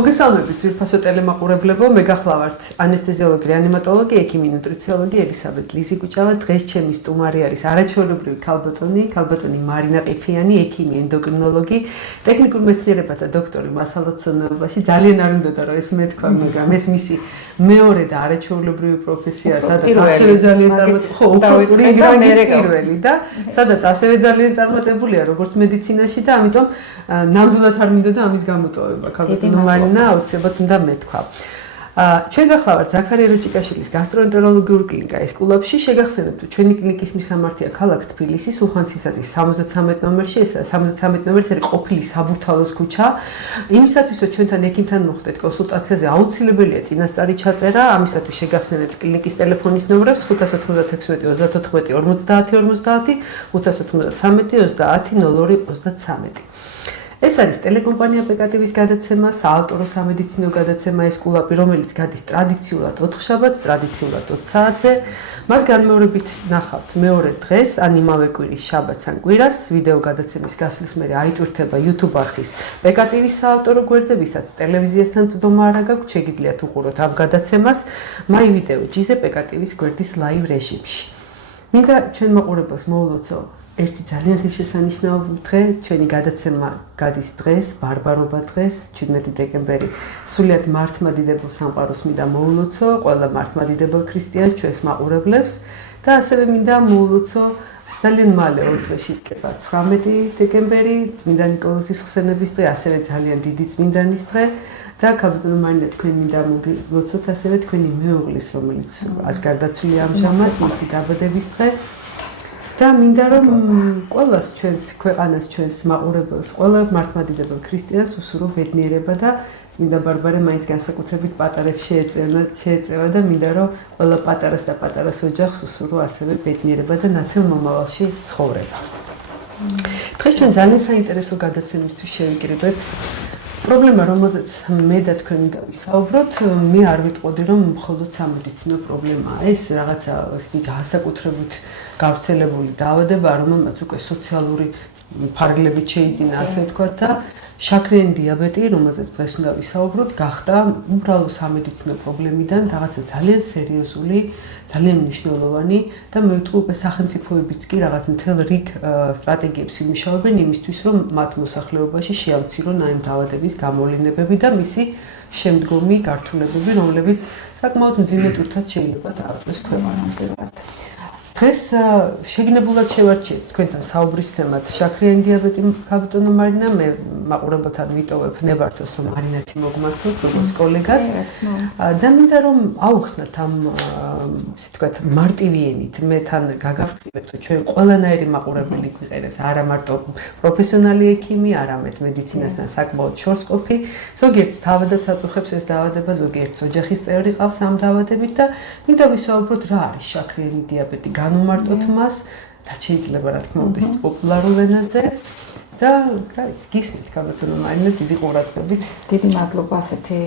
მოგესალმებით ძვირფასო ტელემაყურებლებო, მე გახლავართ ანესთეზიოლოგი, რეანიმატოლოგი, ექიმი, ნუტრიციოლოგი ელისაბედ ლიზიკუჭავა. დღეს ჩემი სტუმარი არის არაჩვეულებრივი ქალბატონი მარინა ყიფიანი, ექიმი, ენდოკრინოლოგი, ტექნიკურ მეცნიერებათა დოქტორი მასალათმცოდნეობაში. ძალიან არ უნდოდა რომ ეს მეთქვა, მაგრამ ეს მისი მეორე და არაჩვეულებრივი პროფესია, სადაც ასევე ძალიან პირველი და სადაც ასევე ძალიან წარმატებულია როგორც მედიცინაში და ამიტომ ნამდვილად არ მინდოდა ამის გამოტოვება. ქალბატონი მარინა აუცილებლად უნდა მეთქვა. ჩვენ გახლავართ ზაქარია როჭიკაშვილის გასტროენტეროლოგიურ კლინიკა ესკულაპში. შეგახსენებთ, რომ ჩვენი კლინიკის მისამართია ქალაქ თბილისის უხანცინცაძის 73 ნომერში. ეს 73 ნომერი არის ყოფილი საბურთალოს ქუჩა. იმისათვის, რომ ჩვენთან ექიმთან მოხვდეთ კონსულტაციაზე, აუცილებელია წინასწარი ჩაწერა. ამისათვის შეგახსენებთ კლინიკის ტელეფონის ნომრებს 596 34 50 50 593 30 02 33. ეს არის ტელეკომპანია პეკატივის გადაცემა, საავტორო სამედიცინო გადაცემა ესკულაპი, რომელიც გადის ტრადიციულად 4 შაბათს, ტრადიციულად 20 საათზე. მას განმეორებით ნახავთ მეორე დღეს, ან იმავე კვირის შაბათს ან კვირას, ვიდეო გადაცემის გასვლის მერე აიტვირთება YouTube არხის პეკატივის საავტორო გვერდზე, ვისაც ტელევიზიასთან წვდომა არ აქვს, შეგიძლიათ უყუროთ ამ გადაცემას My Video G-ზე პეკატივის გვერდის live რეჟიმში. მინდა ჩვენ მაყურებელს მოულოცო ერთი ძალიან ღირსშესანიშნავი დღე, ჩვენი გადაცემა გადის დღეს, ბარბარობა დღეს, 17 დეკემბერი. სულიად მართლმადიდებელ სამყაროს მინდა მოულოცო ყველა მართლმადიდებელ ქრისტიანს, ჩვენს მაყურებლებს და ასევე მინდა მოულოცო ძალიან მალე ორ დღეში იქნება 19 დეკემბერი, წმინდა ნიკოლოზის ხსენების დღე, ასევე ძალიან დიდი წმინდანის დღე. და ქალბატონო მარინა, თქვენ მინდა მოგილოცოთ ასევე თქვენი მეუღლის, რომელიც आज გარდაცვლილია ამჟამად, მისი დაბადების დღე. და მინდა რომ ყველას ჩვენს ქვეყანას, ჩვენს მაყურებელს, ყველა მართლმადიდებელ ქრისტიანს უსურო ბედნიერება და წმინდა ბარბარე მაინც განსაკუთრებით პატარებს შეეწევა და მინდა რომ ყველა პატარას და პატარას ოჯახს უსურო ასევე ბედნიერება და ნათელ მომავალში ცხოვრება. დღეს ჩვენ ძალიან საინტერესო გადაცემისთვის შევიკრიბეთ პრობლემა, რომელზეც მე და თქვენ ვისაუბროთ, მე არ ვიტყოდი, რომ მხოლოდ სამედიცინო პრობლემაა. ეს რაღაცა განსაკუთრებით გავრცელებული დაავადებაა, რომელმაც უკვე სოციალური ფარგლებით შეიძინა, ასე ვთქვათ, და შაქრიანი დიაბეტი, რომელზეც დღეს უნდა ვისაუბროთ, გახდა უბრალო სამედიცინო პრობლემიდან რაღაცა ძალიან სერიოზული, ძალიან მნიშვნელოვანი და მე ვიტყვი უკვე სახელმწიფოებიც კი რაღაც მთელ რიგ სტრატეგიებს იმუშავებენ იმისთვის, რომ მათ მოსახლეობაში შეამცირონ აი ამ დაავადების გამოვლინებები და მისი შემდგომი გართულებები, რომლებიც საკმაოდ მძიმე ტვირთად შეიძლება დააწვეს ქვეყანას. დღეს შეგნებულად შევარჩიეთ თქვენთან საუბრის თემად შაქრიანი დიაბეტი. ქალბატონო მარინა, მე მაყურებელთან ვიტოვებ ნებართვას, რომ მარინათი მოგმართოთ როგორც კოლეგას და მინდა რომ აუხსნათ ამ ისე ვთქვათ მარტივი ენით. მე თან გაგავხილებ, რომ ჩვენ ყველანაირი მაყურებელი გვიყენებს, არა მარტო პროფესიონალი ექიმი, არამედ მედიცინასთან საკმაოდ შორსყოფი. ზოგიერთს თავადაც აწუხებს ეს დაავადება, ზოგიერთს ოჯახის წევრი ყავს ამ დაავადებით და მინდა ვისაუბროთ რა არის შაქრიანი დიაბეტი. განუმარტოთ მას, რაც შეიძლება რა თქმა უნდა ის პოპულარულ ენაზე და რაიც გისმით ქალბატონო მარინა, დიდი ყურადღებით. დიდი მადლობა ასეთი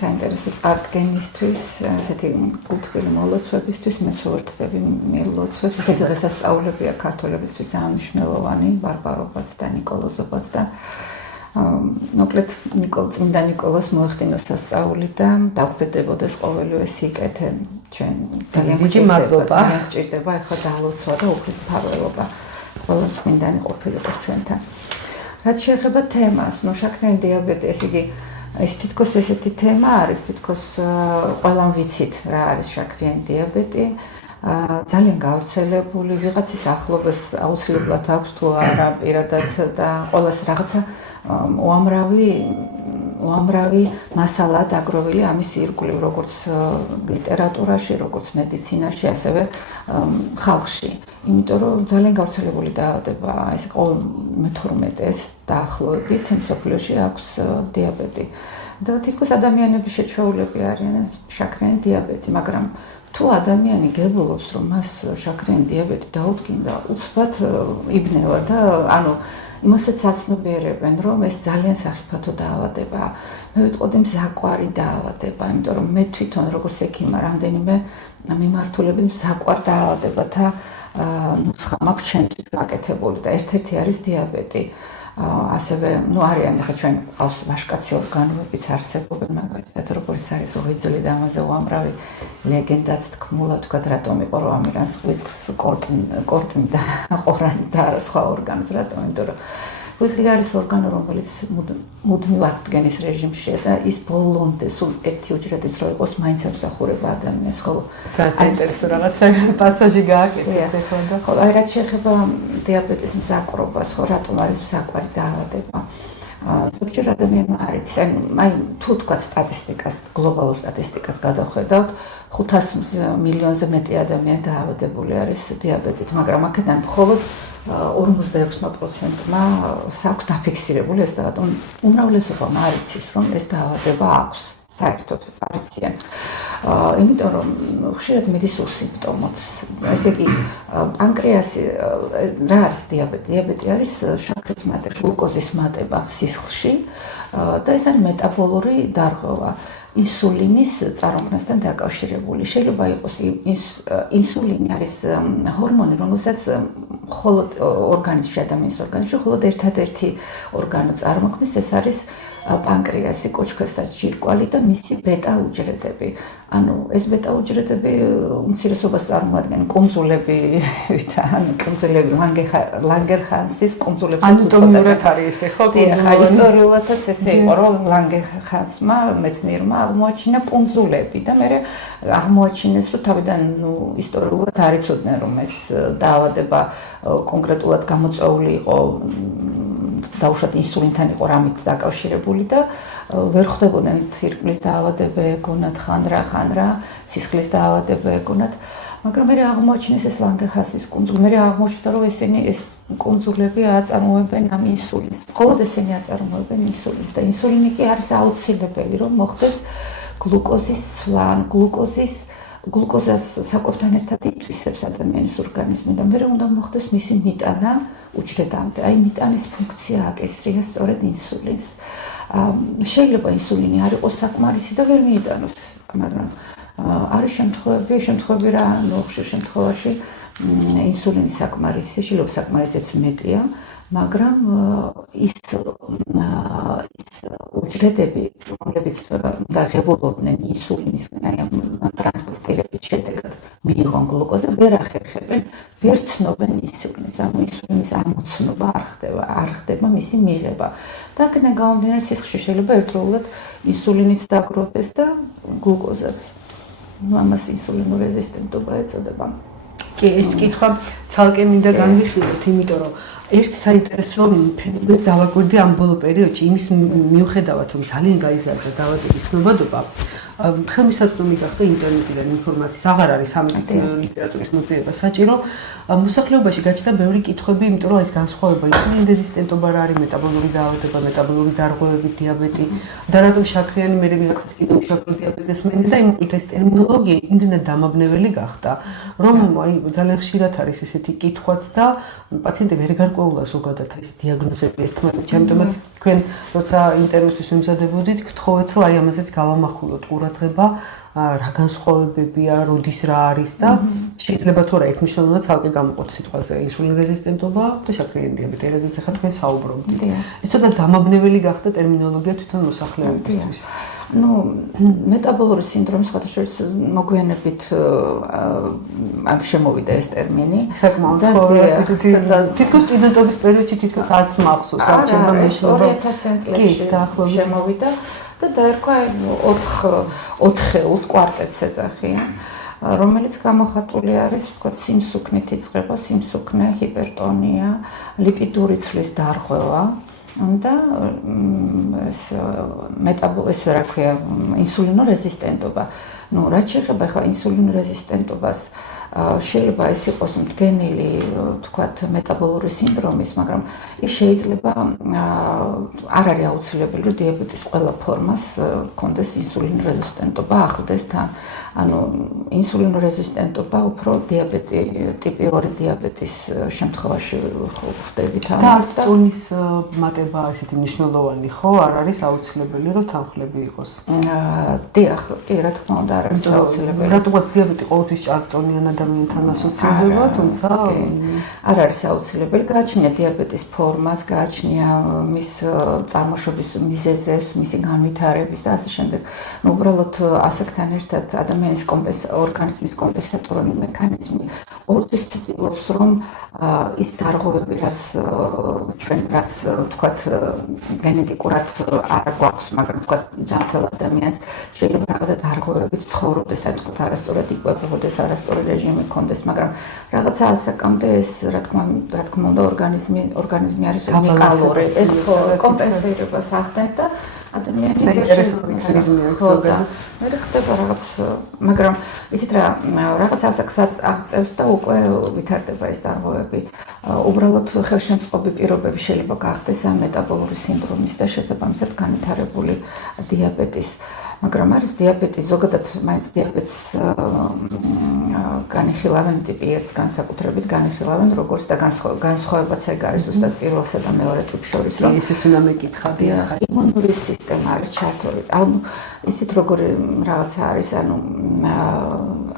საინტერესო წარდგენისთვის, ასეთი კულტურული მოლოცვებისთვის, მეც ვუერთდები მილოცვებს. ესეთი დღესასწაულებია ქართველებისთვის ძალიან მნიშვნელოვანი, ბარბარობაც და ნიკოლოზობაც და მოკლედ წმინდა ნიკოლოზს მოეხდინოს სასწაული და დაგვედებოდეს ყოველივე სიკეთე. ჩვენ ძალიან მადლობა. გჭირდება ახლა დაალოცვა და უფლის მფარველობა ყველა წმინდანი ყოფილიყოს ჩვენთან. რაც შეეხება თემას, შაქრიანი დიაბეტი, ეს იგი ეს თითქოს ესეთი თემა არის, თითქოს ყველამ ვიცით რა არის შაქრიანი დიაბეტი. ძალიან გავრცელებული, ვიღაცის ახლობას აუცილებლად აქვს თუ არა პირადად და ყველას რაღაცა უამრავი მასალა დაგროვილი ამის ირგვლივ, როგორც ლიტერატურაში, როგორც მედიცინაში, ასევე ხალხში. იმიტომ რომ ძალიან გავრცელებული დაავადებაა, ეს ყოველ მე-12-ს დაახლოებით მსოფლიოში აქვს დიაბეტი. და თითქოს ადამიანები შეჩვეულები არიან შაქრიანი დიაბეტი, მაგრამ თუ ადამიანი გებულობს, რომ მას შაქრიანი დიაბეტი დაუდგინდა, უცბად იბნევა და ანუ იმასაც აცნობიერებენ, რომ ეს ძალიან სახიფათო დაავადებაა. მე ვიტყოდი მზაკვარი დაავადება, იმიტომ რომ მე თვითონ როგორც ექიმა რამდენიმე მიმართულებით მზაკვარ დაავადებათა ნუსხა მაქვს ჩემთვის გაკეთებული და ერთ-ერთი არის დიაბეტი. ასევე არიან ხა ჩვენ ყავს ვაშკაცი ორგანოებიც არსებობენ მაგალითად როგორც არის უეძელი და ამაზე უამრავი ლეგენდაც თქმულა თქვათ რატომ იყო რომ ამირანს კორტინი და ყორანი და არა სხვა ორგანოს რატომ იმიტომ რომ უეძელი არის ორგანო რომელიც მუდმივ აღდგენის რეჟიმშია და ის ბოლომდე სულ ერთი უჯრედის რო იყოს მაინც ემსახურება ადამიანს ხოლო საინტერესო რაღაცა პასაჟი გააკეთეთ ხო და ხოლო აი რაც შეეხება დიაბეტის მსაკვრობას ხო რატომ არის მსაკვარი დაავადება ზოგჯერ ადამიანმა არ იცის აი თუ თქვა სტატისტიკას გლობალურ სტატისტიკას გადავხედავთ 500 მილიონზე მეტი ადამიანი დაავადებული არის დიაბეტით მაგრამ აქედან მხოლოდ 46%-მა აქვს დაფიქსირებული ეს დაავადება. უმრავლესობამ არ იცის, რომ ეს დაავადება აქვს. საერთოდ არ იციან. იმიტომ რომ ხშირად მიდის უსიმპტომოდ. ესე იგი, პანკრეასი რა არის დიაბეტი? დიაბეტი არის შაქრის მატება, გლუკოზის მატება სისხლში და ეს არის მეტაბოლური დარღვევა. ინსულინის წარმოქმნასთან დაკავშირებული. შეიძლება იყოს ინსულინი არის ჰორმონი, რომელსაც მხოლოდ ორგანიზმში, ადამიანის ორგანიზმში, მხოლოდ ერთადერთი ორგანო წარმოქმნის, ეს არის პანკრეასი, კოჩქესა, ჯირკვალი და მისი ბეტა უჯრედები. ანუ ეს ბეტა უჯრედები უმცირესობას წარმოადგენენ კუნძულები, ლანგერჰანსის კუნძულებს ანატომიურად არის ესე ხო? ისტორიულადაც ესე იყო, რომ ლანგერჰანსმა მეცნიერმა აღმოაჩინა კუნძულები და მე აღმოაჩინეს, რომ თავიდან ისტორიულად არ იცოდნენ, რომ ეს დაავადება კონკრეტულად გამოწვეული იყო დაუშვათ ინსულინთან იყო რამით დაკავშირებული და ვერ ხვდებოდნენ თირკმლის დაავადება ეგონათ ხან რა სისხლის დაავადება ეგონათ მაგრამ მე აღმოაჩინეს ეს ლანგერჰანსის კუნძული მე აღმოჩნდა რომ ესენი ეს კუნძულები აწარმოებენ ამ ინსულინს მხოლოდ ესენი აწარმოებენ ინსულინს და ინსულინი კი არის აუცილებელი რომ მოხდეს გლუკოზის ცვლა გლუკოზას საკვებთან ერთად ითვისებს ადამიანის ორგანიზმი და მე უნდა მოხდეს მისი მიტანა უჯრედამდე. აი მიტანის ფუნქცია აკისრია სწორედ ინსულინს. შეიძლება ინსულინი არ იყოს საკმარისი და ვერ მიიტანოს, მაგრამ არის შემთხვევები რა, ხშირ შემთხვევაში ინსულინი საკმარისი, შეიძლება საკმარისიც მეტია, მაგრამ ის უჯრედები, რომლებიც დაღებულობდნენ ინსულინისგან, აი ამ ტრანსპორტირების შედეგად მიიღონ გლუკოზა, ვერ ახერხებენ, ვერ ცნობენ ინსულინს, ანუ ინსულინის ამოცნობა არ ხდება მისი მიღება. და აქედან გამომდინარე სისხლში შეიძლება ერთდროულად ინსულინიც დაგროვდეს და გლუკოზაც. ამას ინსულინური რეზისტენტობა ეწოდება. კი, ეს კითხვა ცალკე მინდა განვიხილოთ, იმიტომ რომ ერთ საინტერესო ფენომენს დავაკვირდი ამ ბოლო პერიოდში, იმის მიუხედავად, რომ ძალიან გაიზარდა დაავადების ცნობადობა, ხელმისაწვდომი გახდა ინტერნეტიდან ინფორმაციის, აღარ არის სამედიცინო ლიტერატურის მოძიება საჭირო. მოსახლეობაში გაჩნდა ბევრი კითხვები, იმიტომ რომ ეს განსხვავება ინსულინ რეზისტენტობა რა არის, მეტაბოლური დაავადება, მეტაბოლური დარღვევები, დიაბეტი და რატომ შაქრიანი მე ვიღაცას კიდევ შაქრულ დიაბეტს მენდა და ეს ტერმინოლოგია იმდენად დამაბნეველი გახდა, რომ აი ძალიან ხშირად არის ესეთი კითხვაც და პაციენტები ვერ გარკვეულა ზოგადად ეს დიაგნოზები ერთმანეთში, ამიტომაც თქვენ როცა ინტერვიუსთვის ვიმზადებოდით, გთხოვეთ რომ აი ამაზეც გავამახვილოთ ყურადღება, რა განსხვავებებია, როდის რა არის და შეიძლება თუ არა ერთმნიშვნელოვნად ცალკე გამოყოთ სიტყვაზე ინსულინ რეზისტენტობა და შაქრიანი დიაბეტი, რაზეც ახლა თქვენ საუბრობთ. ეს ცოტა დამაბნეველი გახდა ტერმინოლოგია თვითონ მოსახლეობისთვის. მეტაბოლური სინდრომი სხვადასხვა მოგვიანებით შემოვიდა ეს ტერმინი. საკმაოდ თითქოს სტუდენტობის პერიოდში თითქოს არც მახსოვს, არ ჩემმა მეშობა 2000 წლებში შემოვიდა და დაერქვა 4 კვარტეტს ეძახიან, რომელიც გამოხატული არის, ვთქვათ, სიმსუქნით იწყება, სიმსუქნე, ჰიპერტონია, ლიპიდური ცვლის დარღვევა. და ეს რა ქვია ინსულინო რეზისტენტობა. რაც შეეხება ახლა ინსულინო რეზისტენტობას, შეიძლება ეს იყოს მდგენელი, თქვათ, მეტაბოლური სინდრომის, მაგრამ ის შეიძლება არ არის აუცილებელი, რომ დიაბეტის ყველა ფორმას ჰქონდეს ინსულინო რეზისტენტობა, ახლდეს თან. ანუ ინსულინო რეზისტენტობა უფრო დიაბეტი, ტიპი 2 დიაბეტის შემთხვევაში ხდებით ამას და წონის მატება ესეთი მნიშვნელოვანი ხო, არ არის აუცილებელი, რომ თანხლები იყოს. დიახ, კი, რა თქმა უნდა, არ არის აუცილებელი. რატომაც დიაბეტი ყოველთვის ჭარბწონიანად ადამიანთან ასოცირდება, თუმცა არ არის აუცილებელი. გააჩნია დიაბეტის ფორმას, გააჩნია მის წარმოშობის მიზეზებს, მისი განვითარების და ასე შემდეგ. ნუ უბრალოდ ასაკთან ერთად ადამიანის ორგანიზმის კომპენსატორული მექანიზმი ყოველთვის ცდილობს, რომ ის დარღვევები, რაც ვთქვათ, გენეტიკურად არ გვაქვს, მაგრამ ვთქვათ, ჯანმრთელ ადამიანს შეიძლება რაღაცა დარღვევებით ცხოვრობდეს, აი ვთქვათ, არასწორად იკვებებოდეს, არასწორი რეჟიმი ჰქონდეს, მაგრამ რაღაცა ასაკამდე ეს, რა თქმა უნდა, ორგანიზმი არის უნიკალური, ეს კომპენსირებას ახდენს და ადამიანის საინტერესო მექანიზმი აქვს ზოგადად. მე ხდება რაღაც, მაგრამ იცით რა, რაღაც ასაკსაც აღწევს და უკვე ვითარდება ეს დარღვევები. უბრალოდ ხელშემწყობი პირობები შეიძლება გახდეს ამ მეტაბოლური სინდრომის და შესაბამისად განვითარებული დიაბეტის. მაგრამ არის დიაბეტი, ზოგადად მაინც დიაბეტს განიხილავენ ტიპი 1-ს განსაკუთრებით განიხილავენ როგორც და განსხვავებაც ეგ არის ზუსტად პირველსა და მეორე ტიპს შორის, რომ ისიც უნდა მეკითხა. იმუნური სისტემა არის ჩართული. ანუ ისეთ როგორი რაღაცა არის, ანუ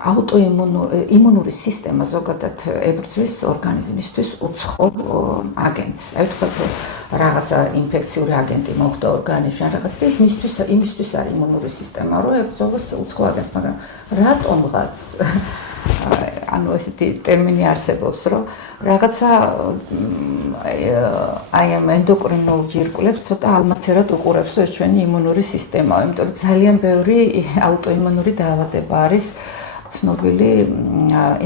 აუტოიმუნური სისტემა ზოგადად ებრძვის ორგანიზმისთვის უცხო აგენტს. აი ვთქვათ, რაღაცა ინფექციური აგენტი მოხდა ორგანიზმში, რაღაცა და იმისთვის არის იმუნური სისტემა, რომ ებრძოლოს უცხო აგენტს, მაგრამ რატომღაც ანუ ესეთი ტერმინი არსებობს, რომ რაღაცა აი ამ ენდოკრინულ ჯირკვლებს ცოტა ალმაცერად უყურებს ეს ჩვენი იმუნური სისტემა, იმიტომ რომ ძალიან ბევრი აუტოიმუნური დაავადება არის ცნობილი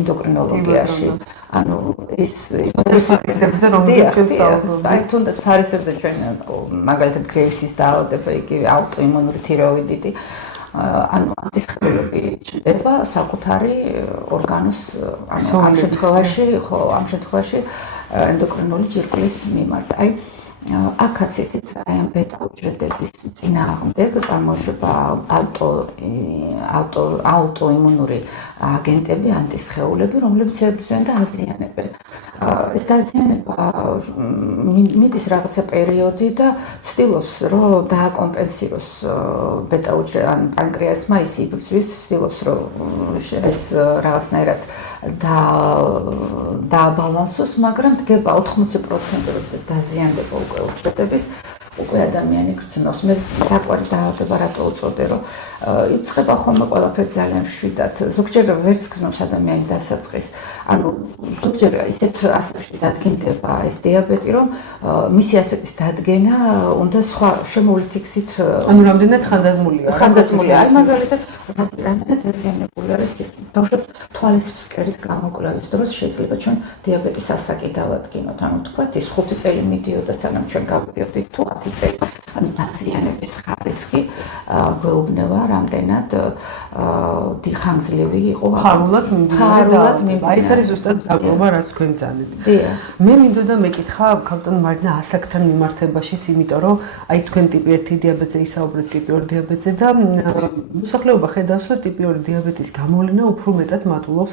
ენდოკრინოლოგიაში. ანუ ის ფარისებზე რომელიც აი თუნდაც ფარისებზე ჩვენ მაგალითად გრეივსის დაავადება, იგივე აუტოიმუნური თიროიდიტი, ანუ ანტისხეულები ჩნდება საკუთარი ორგანოს, ანუ ამ შემთხვევაში ენდოკრინული ჯირკვლის მიმართ. აი აქაც ისიც აი ამ ბეტა უჯრედების წინააღმდეგ წარმოშობა აუტოიმუნური აგენტები, ანტისხეულები, რომლებიც ებრძვიან და აზიანებენ. ეს დაზიანება მიდის რაღაცა პერიოდი და ცდილობს, რომ დააკომპენსიროს ბეტა უჯრედან პანკრეასმა ის იბრძვის, ცდილობს, რომ ეს რაღაცნაირად დააბალანსოს, მაგრამ დგება 80% როდესაც დაზიანდება უკვე უჯრედების, უკვე ადამიანი გრძნობს. მე საკვარი დაავადება რატო უწოდე, რომ იწყება ხოლმე ყველაფერი ძალიან შვიდად. ზოგჯერ ვერც გრძნობს ადამიანი დასაწყის. ანუ ზოგჯერ ისეთ ასაკში დადგენდება ეს დიაბეტი, რომ მისი ასაკის დადგენა უნდა სხვა შემოვლითიქსით, ანუ რამდენად ხანდაზმულია. ხანდაზმულია. აი მაგალითად, რამდენად დაზიანებული არის ის. დავუშვათ, თვალის ფსკერის გამოკვლევის დროს შეიძლება ჩვენ დიაბეტის ასაკი დავადგინოთ. ანუ თქვათ, ის 5 წელი მიდიოდა, სანამ ჩვენ გავდიოდით თუ 10 წელი. ანუ დაზიანების ხარისხი გვეუბნება, რამდენად ხანგრძლივი იყო. ფარულად მიმდინარე. აი ეს არის ზუსტად დაგროვა, რაც თქვენ ძანეთ. მე მინდოდა მეკითხა ქალბატონ მარინა ასაკთან მიმართებაშიც, იმიტომ რომ აი თქვენ ტიპი 1 დიაბეტზე ისაუბრეთ ტიპი 2 დიაბეტზე და მოსახლეობა ხედავს, რომ ტიპი 2 დიაბეტის გამოვლინა უფრო მეტად მატულობს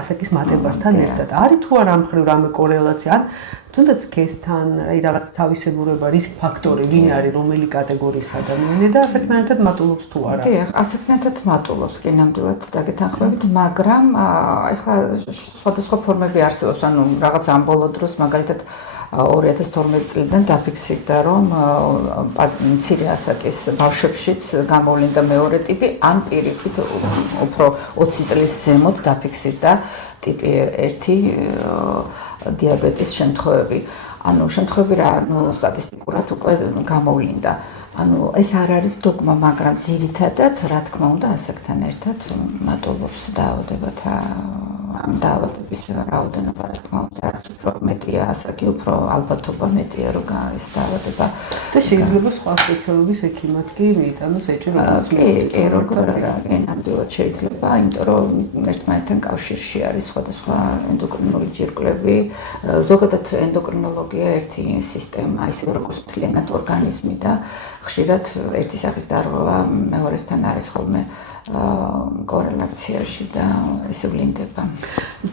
ასაკის მატებასთან ერთად. არის თუ არა ამ მხრივ რამე კორელაცია? ან თუნდაც სქესთან, აი რაღაც თავისებურება, რისკ ფაქტორი, ვინ არის, რომელი კატეგორიის ადამიანი და ასაკთან ერთად მატულობს თუ არა? დიახ, ასაკთან ერთად მატულობს, კი ნამდვილად დაგეთანხმებით, მაგრამ ეხლა სხვადასხვა ფორმები არსებობს, ანუ რაღაც ამ ბოლო დროს მაგალითად 2012 წლიდან დაფიქსირდა, რომ მცირე ასაკის ბავშვებშიც გამოვლინდა მეორე ტიპი, ან პირიქით უფრო 20 წლის ზემოთ დაფიქსირდა ტიპი 1 დიაბეტის შემთხვევები. ანუ შემთხვევები რა, სტატისტიკურად უკვე გამოვლინდა. ანუ ეს არ არის დოგმა, მაგრამ ძირითადად, რა თქმა უნდა, ასაკთან ერთად მატულობს დაავადებათა ამ დაავადების რაოდენობა, რა თქმა უნდა, რაც უფრო მეტია ასაკი, უფრო ალბათობა მეტია, რომ ეს დაავადება და შეიძლება სხვა სპეციალობის ექიმაც კი მიიტანოს ეჭვი, კი, როგორ არა, ნამდვილად შეიძლება, იმიტომ რომ ერთმანეთთან კავშირში არის სხვადასხვა ენდოკრინული ჯირკვლები, ზოგადად ენდოკრინოლოგია ერთი სისტემა, ისე როგორც მთლიანად ორგანიზმი და ხშირად ერთი სახის დარღვევა მეორესთან არის ხოლმე კორელაციაში და ესე ვლინდება.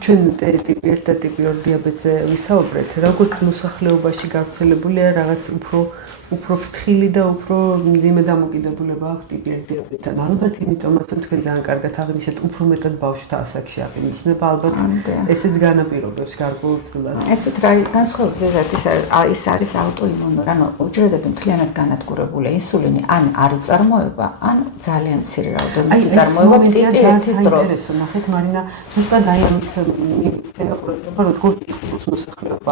ჩვენ ტიპი 1 და ტიპი 2 დიაბეტზე ვისაუბრეთ, როგორც მოსახლეობაში გავრცელებულია რაღაც უფრო ფრთხილი და უფრო მძიმე დამოკიდებულება აქვს ტიპი 1 დიაბეტთან. ალბათ იმიტომაც რომ თქვენ ძალიან კარგად აღნიშნეთ, უფრო მეტად ბავშვთა ასაკში აღინიშნება, ალბათ ესეც განაპირობებს გარკვეულწილად. ესეც რა განსხვავებაა ის არის აუტოიმუნური, ანუ უჯრედები მთლიანად განადგურებულია, ინსულინი ან არ იწარმოება, ან ძალიან მცირე რაოდენობით იწარმოება ტიპი 1-ის დროს. ნახეთ მარინა, ზუსტად აი ამით მივიწევება, რომ როგორ იქნება მოსახლეობა.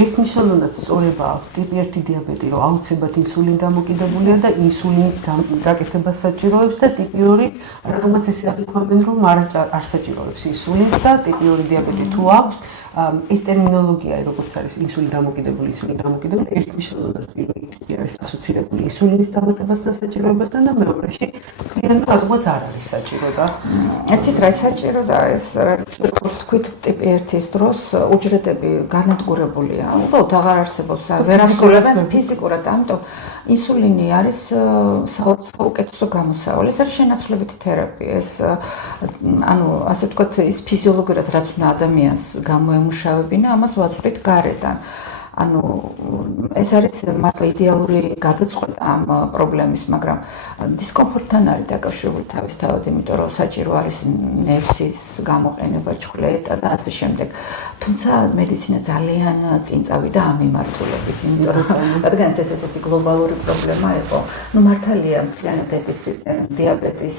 ერთნიშნულად სწორება აქვს ტიპი 1 დიაბეტი, რომ აუცილებლად ინსულინი დამოკიდებულია და ინსულინის გაკეთებას საჭიროებს და ტიპი 2 რადგანაც ესე აღიქვამენ, რომ არ საჭიროებს ინსულინს და ტიპი 2 დიაბეტი თუ აქვს ეს ტერმინოლოგია, როგორც არის ინსულინი დამოკიდებული, ერთნიშნულად პირველი ტიპი არის ასოცირებული ინსულინის დამატებასთან საჭიროებასთან და მეორეში თქვენ რადგანაც არ არის საჭირო და იცით რა საჭირო და ეს როგორც თქვით ტიპი 1-ის დროს უჯრედები განადგურებულია. უბრალოდ აღარ არსებობს ვერასრულებენ ფიზიკურად, ამიტომ ინსულინი არის საუკეთესო გამოსავალი. ეს არის შენაცვლებითი თერაპია. ეს ანუ ასე ვთქვათ, ის ფიზიოლოგიურად რაც უნდა ადამიანს გამოემუშავებინა, ამას ვაწვდით გარედან. ანუ ეს არის მართლა იდეალური გადაწყვეტა ამ პრობლემის, მაგრამ დისკომფორტთან არის დაკავშირებული თავისთავად, იმიტომ რომ საჭირო არის ნერვსის გამოყენება, ჩხლეტა და ასე შემდეგ. თუმცა მედიცინა ძალიან წინ წავიდა ამ მიმართულებით, იმიტომ რომ რადგანაც ეს ესეთი გლობალური პრობლემა იყო, ну მართალია მთლიანად დიაბეტის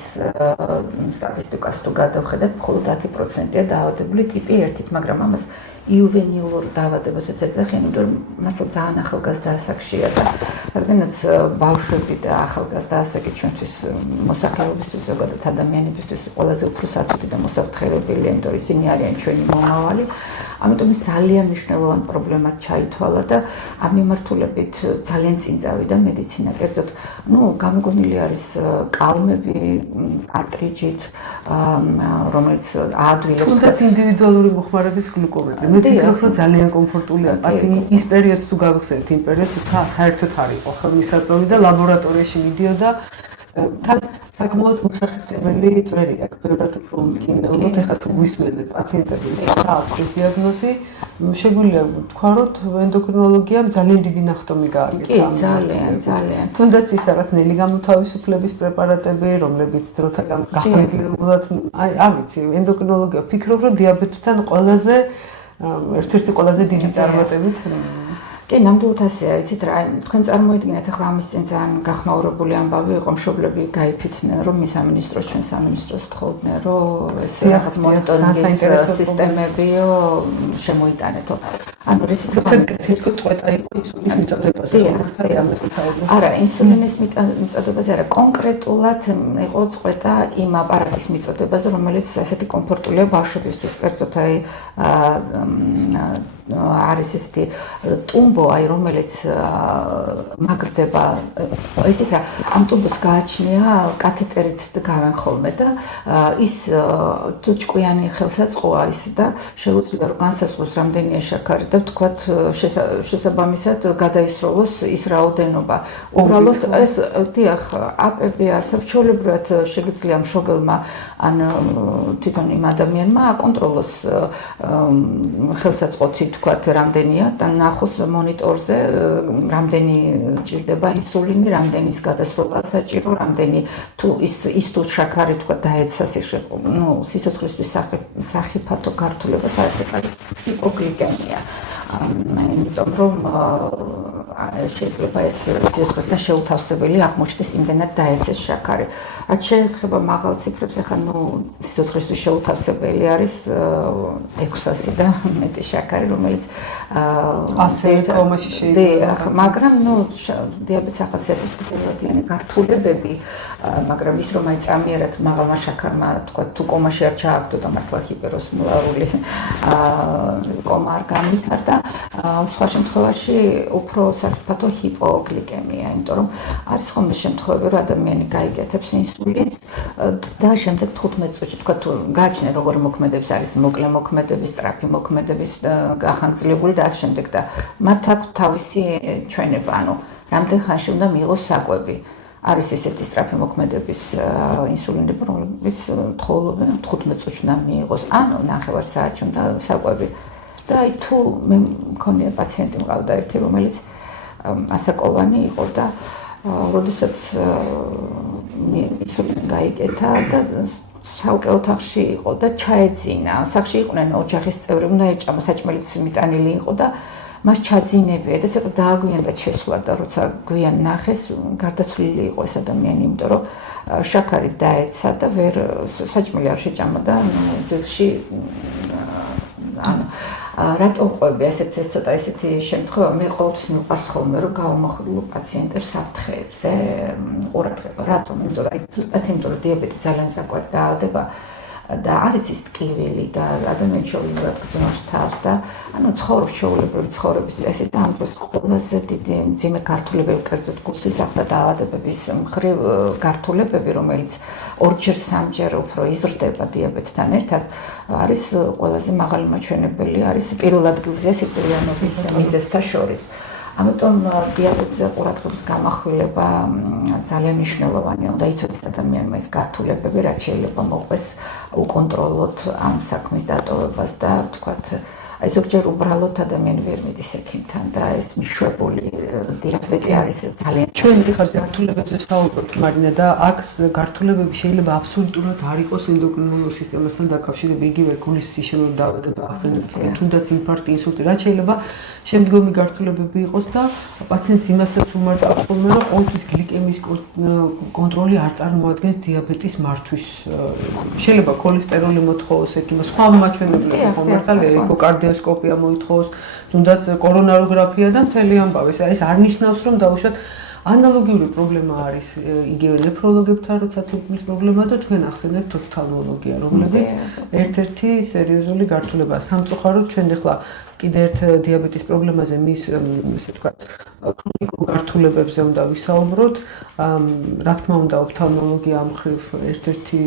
სტატისტიკას თუ გადავხედეთ, მხოლოდ 10%-ია დაავადებული ტიპი 1-ით, მაგრამ ამას იუვენილურ დაავადებასაც ეძახიან, იმიტომ რომ მართლა ძალიან ახალგაზრდა ასაკშია და რადგანაც ბავშვები და ახალგაზრდა ასაკი ჩვენთვის მოსახლეობისთვის, ზოგადად ადამიანებისთვის ყველაზე უფრო სათბური და მოსაფრთხელებელია, იმიტომ რომ ისინი არიან ჩვენი მომავალი. ამიტომ ის ძალიან მნიშვნელოვანი პრობლემად ჩაითვალა და ამ მიმართულებით ძალიან წინ წავიდა მედიცინა. კერძოდ, გამოგონილი არის კალმები კარტრიჯით, რომელიც აადვილებს თუნდაც ინდივიდუალური მოხმარების გლუკომეტრი. მე ვფიქრობ, რომ ძალიან კომფორტულია პაციენტი ის პერიოდს თუ გავხსენებთ, იმ პერიოდს თუ საერთოდ არ იყო ხელმისაწვდომი და ლაბორატორიაში მიდიოდა თან საკმაოდ მოსახერხებელი წვერი აქვს, ბევრად უფრო უმკინებლად. ეხლა თუ გვისმენთ პაციენტები აქვს ეს დიაგნოზი, შეგვიძლია ვთქვა, რომ ენდოკრინოლოგიამ ძალიან დიდი ნახტომი გააკეთა. კი, ძალიან. თუნდაც ის რაღაც ნელი გამოთავისუფლების პრეპარატები, რომლებიც დროთა განხორციელებლად, არ ვიცი, ენდოკრინოლოგია ვფიქრობ, რომ დიაბეტთან ყველაზე ერთ-ერთი ყველაზე დიდი წარმატებით კი, ნამდვილად ასეა, იცით რა, თქვენ წარმოიდგინეთ, ახლა ამის წინ ძალიან გახმაურებული ამბავი იყო, მშობლები გაიფიცნენ, რომ სამინისტროს, ჩვენ სამინისტროს თხოვდნენ, რომ ეს რაღაც მონიტორინგის სისტემებიო შემოიტანეთო. ანუ რითიც წვეტა იყო ინსულინის მიწოდებაზე. არა, ინსულინის მიწოდებაზე არა, კონკრეტულად იყო წვეტა იმ აპარატის მიწოდებაზე, რომელიც ასეთი კომფორტულია ბავშვებისთვის, კერძოდ აი არის ესეთი ტუმბო, რომელიც მაგრდება, ისეთ რა, ამ ტუმბოს გააჩნია კათეტერით გავენ ხოლმე და ის თუ ჭკვიანი ხელსაწყოა ის და შეუძლია რომ განსაზღვროს რამდენია შაქარი და ვთქვათ შესაბამისად გადაისროლოს ის რაოდენობა. უბრალოდ ეს დიახ, აპები არსებობს, ჩვეულებრივად შეგიძლია მშობელმა ან თვითონ იმ ადამიანმა აკონტროლოს ხელსაწყოთი თქვათ რამდენია და ნახოს მონიტორზე რამდენი ჭირდება ინსულინი, რამდენის გადასროლა საჭირო, რამდენი თუ ის თუ შაქარი თქვათ დაეცა სიცოცხლისთვის სახიფათო გართულება საერთოდ არის ჰიპოგლიკემია. იმიტომ რომ შეიძლება ეს სიცოცხლესთან შეუთავსებელი აღმოჩნდეს იმდენად დაეცეს შაქარი. რაც შეეხება მაღალ ციფრებს, ახლა სიცოცხლისთვის შეუთავსებელი არის 600 და მეტი შაქარი, რომელიც ასე კომაში შეიძლება. მაგრამ დიაბეტის ახასიათებელი გართულებები, მაგრამ ის რომ აი წამიერად მაღალმა შაქარმა თქვა თუ კომაში არ ჩააგდო და მართლა ჰიპეროსმოლარული კომა არ გამვითარდა, სხვა შემთხვევაში უფრო საფრთხო ჰიპოგლიკემია, იმიტომ რომ არის ხოლმე შემთხვევები, რომ ადამიანი გაიგეთებს ინსულინს და შემდეგ 15 წუთში თქვა თუ გააჩნია როგორ მოქმედებს, არის მოკლე მოქმედების, სწრაფი მოქმედების გახანგრძლივებული და ასე შემდეგ და მათ აქვს თავისი ჩვენება, ანუ რამდენ ხანში უნდა მიიღოს საკვები. არის ესეთი სწრაფი მოქმედების ინსულინები, რომლებიც თხოვლობენ 15 წუთში უნდა მიიღოს, ანუ ნახევარ საათში უნდა საკვები. და აი თუ მე მქონია პაციენტი მყავდა ერთი, რომელიც ასაკოვანი იყო და როდესაც ინსულინი გაიკეთა და ცალკე ოთახში იყო და ჩაეძინა. სახში იყვნენ ოჯახის წევრები, უნდა ეჭამა, საჭმელიც მიტანილი იყო და მას ჩაძინებია და ცოტა დააგვიანდა შესვლა და როცა გვიან ნახეს, გარდაცვლილი იყო ეს ადამიანი, იმიტომ რომ შაქარი დაეცა და ვერ საჭმელი არ შეჭამა და ძილში ანუ რატომ ყვები ასეთ ცოტა ესეთი შემთხვევა მე ყოველთვის მიყვარს ხოლმე რომ გავამახვილო პაციენტებს საფრთხეებზე ყურადღება რატომ იმიტომ რომ აი ზუსტად იმიტომ რომ დიაბეტი ძალიან საკვები დაავადება და არის ის ტკივილი და ადამიანის შეუძლებლად გრძნობს თავს და ანუ ჩვეულებრივი ცხოვრების წესი და ამ დროს ყველაზე დიდი მძიმე გართულებები კერძოდ გულსის ახლა დაავადებების მხრივ გართულებები რომელიც ორჯერ სამჯერ უფრო იზრდება დიაბეტთან ერთად არის ყველაზე მაღალი მაჩვენებელი არის პირველ ადგილზეა სიკვდილიანობის მიზეზთა შორის ამიტომ დიაბეტზე ყურადღების გამახვილება ძალიან მნიშვნელოვანია. უნდა იცოდეს ადამიანმა ეს გართულებები, რაც შეიძლება მოყვეს უკონტროლოდ ამ საქმის დატოვებას და ვთქვათ, აი ზოგჯერ უბრალოდ ადამიანი ვერ მიდის ექიმთან და ეს მიშვებული დიაბეტი არის ძალიან ჩვენ ვიხართ გართულებებზე ვსაუბრობთ, მარინა და აქ გართულებები შეიძლება აბსოლუტურად არ იყოს ენდოკრინულ სისტემასთან დაკავშირებული, იგივე გულის სიშემოვნე დაავადება ახსენებთ, თუნდაც ინფარქტი, ინსულტი, რაც შეიძლება შემდგომი გართულებები იყოს და პაციენტს იმასაც უმარტავს ხოლმე, რომ ყოველთვის გლიკემიის კონტროლი არ წარმოადგენს დიაბეტის მართვის. შეიძლება ქოლესტეროლი მოთხოვოს ექიმმა, სხვა მაჩვენებლები ხომართალე ეკოკარდიოსკოპია მოითხოვოს, თუნდაც კორონაროგრაფია და მთელი ამბავი. ეს არ ნიშნავს, რომ დაუშვათ ანალოგიური პრობლემა არის იგივე ნეფროლოგებთან, როცა თითქმის პრობლემა და თქვენ ახსენებთ ოფთალმოლოგია, რომლებიც ერთ-ერთი სერიოზული გართულებაა. სამწუხაროდ ჩვენ ახლა კიდევ ერთ დიაბეტის პრობლემაზე მის ესე ვთქვათ ქრონიკულ გართულებებზე უნდა ვისაუბროთ. რა თქმა უნდა, ოფთალმოლოგია ამ მხრივ ერთ-ერთი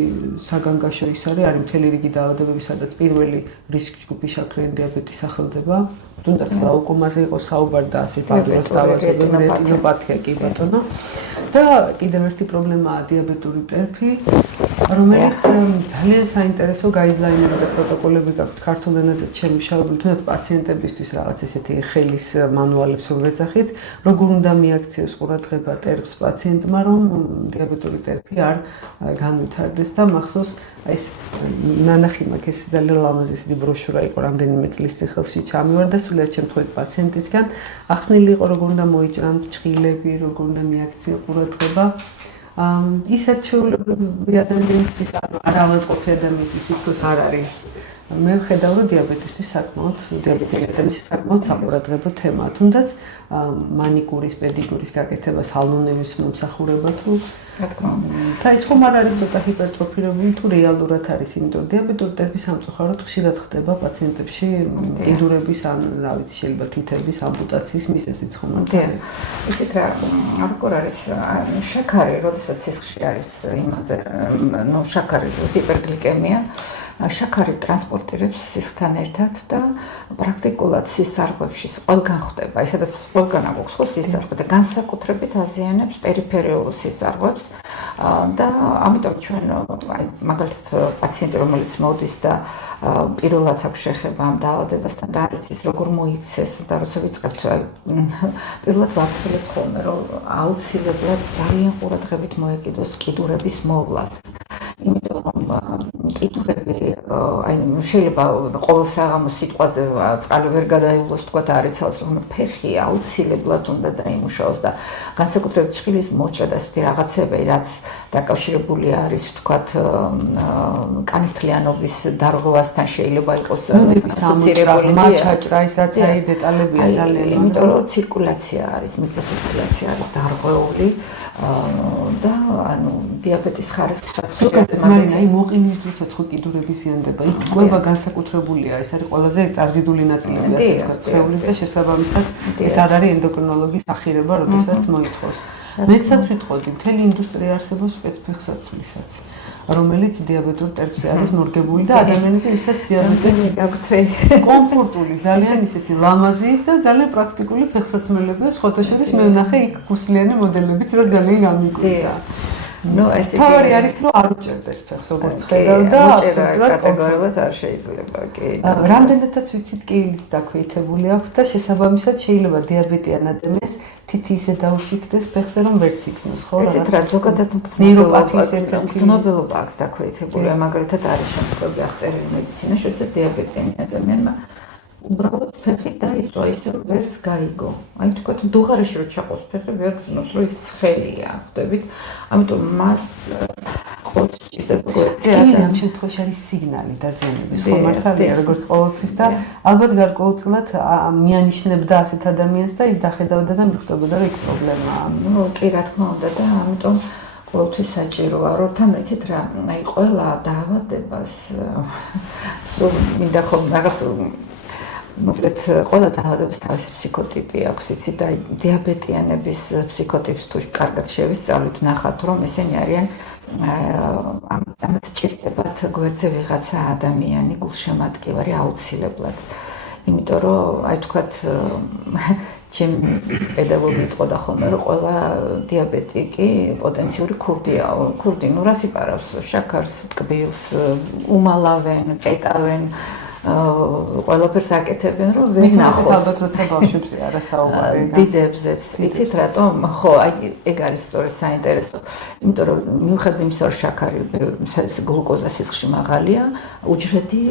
საგანგაშო ის არის მთელი რიგი დაავადებები, სადაც პირველი რისკ ჯგუფი შაქრიანი დიაბეტი სახელდება. თუნდაც გლაუკომაზე იყო საუბარი და ასეთი არის დაავადებები, რეტინოპათია კი ბატონო. და კიდევ ერთი პრობლემაა დიაბეტური ტერფი, რომელიც ძალიან საინტერესო გაიდლაინები და პროტოკოლები გაქვთ ქართულ ენაზე შემუშავებული, თუნდაც პაციენტებისთვის რაღაც ესეთი ხელის მანუალებს რომ ვეძახით, როგორ უნდა მიაქციოს ყურადღება ტერფს პაციენტმა, რომ დიაბეტური ტერფი არ განვითარდეს და მახსოვს აი ეს ნანახი მაქვს ეს ძალიან ლამაზი ესეთი ბროშურა იყო რამდენიმე წლის წინხელში ჩამივარ და სულიად შემთხვევით პაციენტისგან ახსნილი იყო როგორ უნდა მოიჭრან ჭხილები, როგორ უნდა მიაქციო ყურადღება. ისეთ ჩვეულებრივი ადამიანისთვის, ანუ არავადყოფი ადამიანისთვის თითქოს არ არის. მე ვხედავ, რომ დიაბეტისთვის საკმაოდ საკმაოდ საყურადღებო თემაა. თუნდაც მანიკურის, პედიკურის გაკეთება, სალონების მომსახურება თუ რა თქმა უნდა. და ის ხომ არ არის ცოტა ჰიპერტროფირებული თუ რეალურად არის, იმიტომ დიაბეტური ტერფი სამწუხაროდ ხშირად ხდება პაციენტებში კიდურების ან რა ვიცი, შეიძლება თითების ამპუტაციის მიზეზით ხომ არ არის. ისეთ რა როგორ არის შაქარი, როდესაც სისხლში არის იმაზე, ნუ შაქარი ჰიპერგლიკემია შაქარი ტრანსპორტირებს სისხლთან ერთად და პრაქტიკულად სისხლში ყველგან ხდება. ისედაც ყველგან აქვს ხო სისხლი და განსაკუთრებით აზიანებს პერიფერიულ სისხლს და ამიტომ ჩვენ აი მაგალითად პაციენტი რომელიც მოდის და პირველად აქვს შეხება ამ დაავადებასთან და არის ის როგორ მოიქცეს და როცა ვიწყებთ პირველად ვაფრთხილებ ხოლმე რომ აუცილებლად ძალიან ყურადღებით მოეკიდოს კიდურების მოვლას. იმიტომ რომ კიდურები აი შეიძლება ყოველ საღამოს სიტყვაზე წყალი ვერ გადაივლოს თქვა და არ იცავს რომ ფეხი აუცილებლად უნდა დაიმუშაოს და განსაკუთრებით ჭხილის მოჭრა და ასეთი რაღაცები რაც დაკავშირებული არის თქვა კანისთლიანობის დარღვევასთან შეიძლება იყოს ასოცირებული მაჩაჭრა ის რაც აი დეტალებია ძალიან იმიტომ რომ ცირკულაცია არის მიკროცირკულაცია არის დარღვეული და ანუ დიაბეტის ხარისხსაც მაგალითად აი მოყინვის დროსაც ხო კიდურები ზიანდება. იქ კვება განსაკუთრებულია, ეს არის ყველაზე წარზიდული ნაწილები, ასე ვთქვათ, სხეულის და შესაბამისად ეს არ არის ენდოკრინოლოგის ახირება, როდესაც მოითხოვს. მეცაც ვიტყოდი, მთელი ინდუსტრია არსებობს სპეცფეხსაცმლისაც. რომელიც დიაბეტურ ტერფზე არის მორგებული და ადამიანის ვისაც დიაბეტი აქვს კომფორტული, ძალიან ისეთი ლამაზი და ძალიან პრაქტიკული ფეხსაცმელებია. სხვათა შორის მე ვნახე იქ გუსლიანი მოდელებიც, რა ძალიან ამიგვია. ნუ ესე თავი არის რომ არ უჭერდეს ფეხს როგორც ხედავ და აბსოლუტურად კატეგორიულად არ შეიძლება კი. რამდენადაც ვიცით კილიც დაქვეითებული აქვს და შესაბამისად შეიძლება დიაბეტიან ადამიანს თითი ისე დაუჭირდეს ფეხზე რომ ვერც იქნოს ხო? ესეთ რა ზოგადად მგრძნობელობა აქვს დაქვეითებული, მაგალითად არის შემთხვევები აღწერილი მედიცინაში, როცა დიაბეტიანი ადამიანმა უბრალოდ ფეხი დაიწვა ისე რომ ვერც გაიგო. აი თქვათ დუღარაში რო ჩაყოს ფეხი ვერ გძნობს რომ ის ცხელია, ხვდებით? ამიტომ მას ყოველთვის ჭირდება ამ შემთხვევაში არის სიგნალი დაზიანების ხო მართალია როგორც ყოველთვის და ალბათ გარკვეულწილად მიანიშნებდა ასეთ ადამიანს და ის დახედავდა და მიხვდებოდა რომ იქ პრობლემაა. ნუ კი რა თქმა უნდა და ამიტომ ყოველთვის საჭიროა რომ თან იცით რა აი ყველა დაავადებას სულ მინდა ხომ რაღაც მოკლედ ყველა დაავადების თავისი ფსიქოტიპი აქვს იცით და დიაბეტიანების ფსიქოტიპს თუ კარგად შევისწავლით ნახავთ რომ ესენი არიან ამათ ჭირდებათ გვერდზე ვიღაცა ადამიანი გულშემატკივარი აუცილებლად იმიტომ რომ აი თქვათ ჩემი პედაგოგი იტყოდა ხოლმე რომ ყველა დიაბეტიკი პოტენციური ქურდია ქურდი ნუ რას იპარავს შაქარს ტკბილს უმალავენ პეტავენ ყველაფერს აკეთებენ რომ ვერ ნახოს ალბათ როცა ბავშვებზე არა საუბარი დიდებზეც იცით რატომ ხო აი ეგ არის სწორედ საინტერესო იმიტომ რომ მიუხედავად იმისა რომ შაქარი გლუკოზა სისხლში მაღალია უჯრედი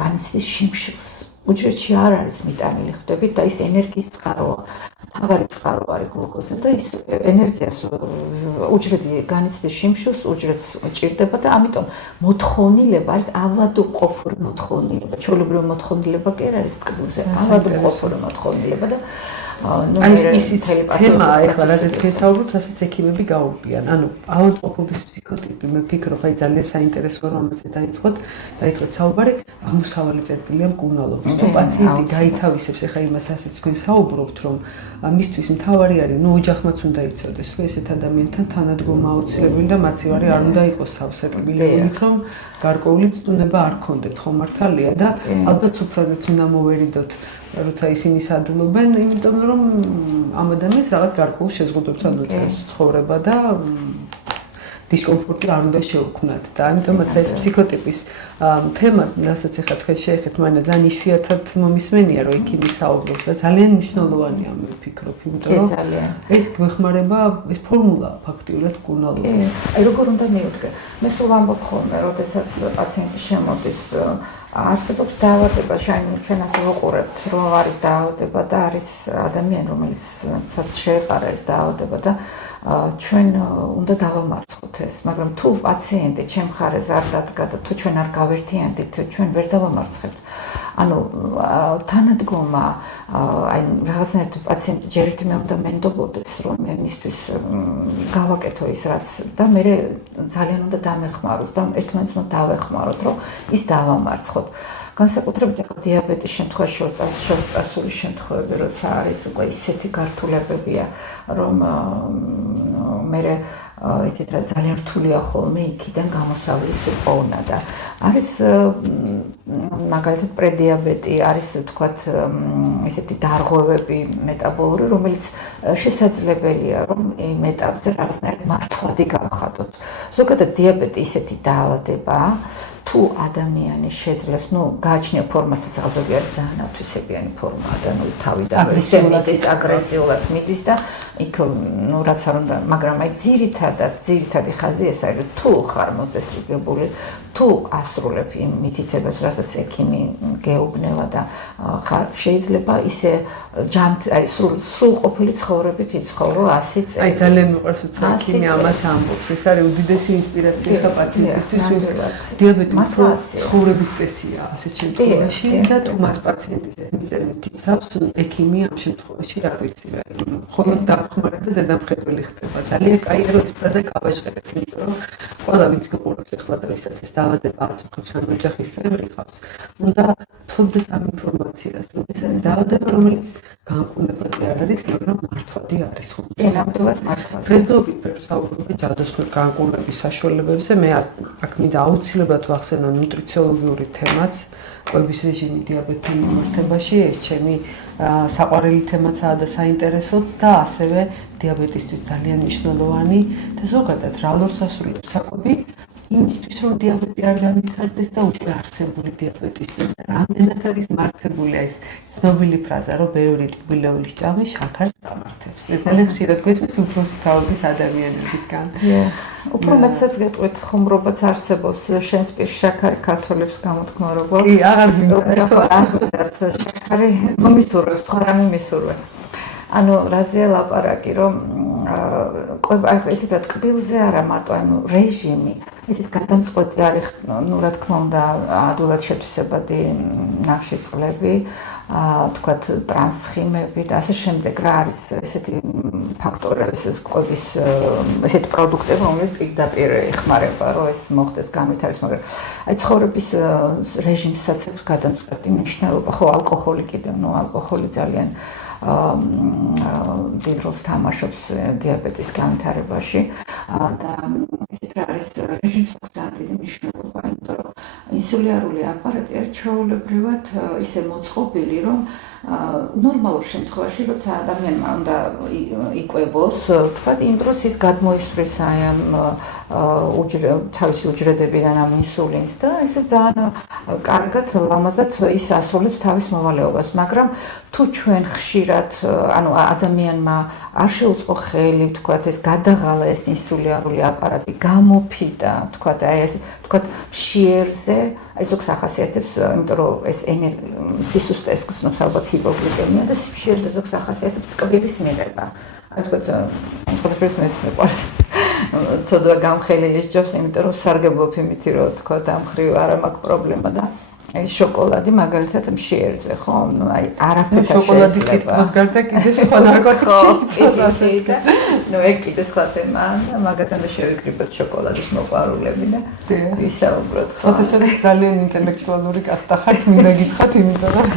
განიცდის შიმშილს უჯრედში არ არის მიტანილი ხვდებით და ის ენერგიის წყაროა თავარი წყარო არის გლუკოზა და ის ენერგიას უჯრედი განიცდის შიმშილს უჯრედს ჭირდება და ამიტომ მოთხოვნილება არის ავადმყოფური მოთხოვნილება ჩვეულებრივი მოთხოვნილება კი არ არის ტკბილზე ავადმყოფური მოთხოვნილება და არის ისიც თემაა ეხლა რაზეც თქვენ საუბრობთ, რასაც ექიმები გაურბიან. ანუ ავადმყოფობის ფსიქოტიპი, მე ვფიქრობ, აი ძალიან საინტერესოა რომ ამაზე დაიწყოთ საუბარი, ამოსავალი წერტილია მკურნალობის. თუ პაციენტი გაითავისებს, ეხლა იმას ასეც თქვენ საუბრობთ, რომ მისთვის მთავარი არის, ნუ ოჯახმაც უნდა იცოდეს, რომ ესეთ ადამიანთან თანადგომა აუცილებელი და მაცივარი არ უნდა იყოს სავსე ტკბილებულით, რომ გარკვეული წტუნება არ ქონდეთ, ხო მართალია და ალბათ სუფრაზეც უნდა მოვერიდოთ. როცა ისინი სადლობენ, იმიტომ რომ ამ ადამიანს რაღაც გარკვეულ შეზღუდვებთან უწევს ცხოვრება და დისკომფორტი არ უნდა შეუქმნათ და ამიტომაც ეს ფსიქოტიპის თემა, რასაც ახლა თქვენ შეეხეთ, მაგრამ ძალიან იშვიათად მომისმენია, რომ იქ საუბრობთ და ძალიან მნიშვნელოვანია მე ვფიქრობ, იმიტომ რომ ეს გვეხმარება ეს ფორმულა ფაქტიურად მკურნალობას. აი როგორ უნდა მივდგე? მე სულ ვამბობ ხოლმე, როდესაც პაციენტი შემოდის არსებობს დაავადება, ჩვენ ასე ვუყურებთ, რომ არის დაავადება და არის ადამიანი, რომელსაც შეეყარა ეს დაავადება და ჩვენ უნდა დავამარცხოთ ეს, მაგრამ თუ პაციენტი ჩემ მხარეს არ დადგა და თუ ჩვენ არ გავერთიანდით, ჩვენ ვერ დავამარცხებთ. ანუ თანადგომა, აი რაღაცნაირად პაციენტი ჯერ ერთი უნდა მენდობოდეს, რომ მე მისთვის გავაკეთო ის რაც და მე ძალიან უნდა დამეხმაროს და ერთმანეთს უნდა დავეხმაროთ, რომ ის დავამარცხოთ. განსაკუთრებით ახლა დიაბეტის შემთხვევაში შორწასული შემთხვევები, როცა არის უკვე ისეთი გართულებებია, რომ მე იცით რა ძალიან რთულია ხოლმე იქიდან გამოსავლის პოვნა და არის მაგალითად პრედიაბეტი, არის თქვათ ესეთი დარღვევები მეტაბოლური, რომელიც შესაძლებელია რომ იმ ეტაპზე რაღაცნაირად მართლადი გავხადოთ. ზოგადად დიაბეტი ისეთი დაავადებაა, თუ ადამიანი შეძლებს, გააჩნია ფორმასაც ზოგიერთი ძალიან ათვისებიანი ფორმაა და თავიდან აგრესიულად მიდის და იქ რაც არ უნდა, მაგრამ აი ძირითადი ხაზი ეს არის, თუ ხარ მოწესრიგებული, თუ ასრულებ იმ მითითებებს, რასაც ექიმი გეუბნება და შეიძლება ისე აი სრულყოფილი ცხოვრებით იცხოვრო 100 წელი. აი ძალიან მიყვარს როცა ექიმი ამას ამბობს. ეს არის უდიდესი ინსპირაცია ხა პაციენტისთვის, დიაბეტი ცხოვრების წესია ასეთ შემთხვევაში და თუ მას პაციენტის მიწერით იცავს, ექიმი ამ შემთხვევაში არ ვიცი, ხოლმე დახმარება და ზედამხედველი ხდება. ძალიან კაია რომ ეს ფრაზა გავაჟღერეთ, იმიტომ რომ ყველა ვინც გიყურებს ახლა და ვისაც ეს დაავადება აწუხებს ან ოჯახის წევრი ყავს, უნდა ფლობდეს ამ ინფორმაციას, რომ ეს არის დაავადება, რომელიც განკურნებადი არ არის, მაგრამ მართვადი არის ხო? ნამდვილად მართვადი. დღესდღეობით ბევრს საუბრობენ ჯადოსნურ განკურნების საშუალებებზე, მე აქ მინდა აუცილებლად ვახსენო ნუტრიციოლოგიური თემაც, კვების რეჟიმი დიაბეტთან მიმართებაში, ეს ჩემი საყვარელი თემაცაა და საინტერესოც და ასევე დიაბეტისთვის ძალიან მნიშვნელოვანი და ზოგადად რა ლორს ასრულებს საკვები იმისთვის, რომ დიაბეტი არ განვითარდეს და უკვე არსებული დიაბეტისთვის. რამდენად არის მართებული ეს ცნობილი ფრაზა, რომ ბევრი ტკბილეულის ჭამი შაქარს დამართებს. ეს ძალიან ხშირად გვეცეს უფროსი თაობის ადამიანებისგან. უფრო მეცაც გეტყვით, ხუმრობაც არსებობს შენს პირში შაქარი ქართველებს გამოთქმარობა. კი, აღარ მინდა. შაქარი მომისურვებს, ხარ არ მომისურვებ. ანუ რაზეა ლაპარაკი, რომ ესეთ ტკბილზე არა მარტო, ანუ რეჟიმი, ესეთ გადამწყვეტი არის, ну, რა თქმა უნდა, ადვილად შეთვისებადი ნახშირწყლები, თქვათ ტრანსხიმები და ასე შემდეგ რა არის ესეთი ფაქტორები, კვების ესეთი პროდუქტები, რომელიც პირდაპირ ეხმარება, რომ ეს მოხდეს განვითარდეს, მაგრამ აი ცხოვრების რეჟიმსაც აქვს გადამწყვეტი მნიშვნელობა. ხო, ალკოჰოლი კიდევ, ну, ალკოჰოლი ძალიან დიდ როლს თამაშობს დიაბეტის განვითარებაში და ისეთ რა არის რეჟიმს ძალიან დიდი მნიშვნელობა, იმიტომ რომ ინსულინური აპარატი არის ჩვეულებრივად ისე მოწყობილი, რომ ნორმალურ შემთხვევაში, როცა ადამიანმა უნდა იკვებოს, თქვა იმ დროს ის გადმოისვრის აი ამ თავისი უჯრედებიდან ამ ინსულინს და ესე ძალიან კარგად, ლამაზად ის ასრულებს თავის მოვალეობას, მაგრამ თუ ჩვენ ხშირად, ანუ ადამიანმა არ შეუწყო ხელი, თქვათ ეს გადაღალა ეს ინსულინური აპარატი, გამოფიტა, თქვათ აი ეს, თქვათ მშიერზე, აი ზოგს ახასიათებს, იმიტომ რომ ეს სისუსტეს გრძნობს ალბათ ჰიპოგლიკემია და მშიერზე ზოგს ახასიათებს ტკბილის მიღება. აი თქვათ, ყოველთვის მეც მეყვარს. ცოდვა გამხელილი სჯობს, იმიტომ რომ სარგებლობ იმითი, რომ თქვათ ამ ხრივ არ მაქვს პრობლემა და აი შოკოლადი მაგალითად მშიერზე, ხო? ნუ აი არაფერი შოკოლადის სიტყვის გარდა კიდე სხვა ნარკოტიკები და ნუ ეგ კიდე სხვა თემაა და მაგათაც შევიკრიბოთ შოკოლადის მოყვარულები და ვისაუბროთ. სხვადასხვა ძალიან ინტელექტუალური კასტა ხართ, მინდა გითხრათ, იმიტომ რომ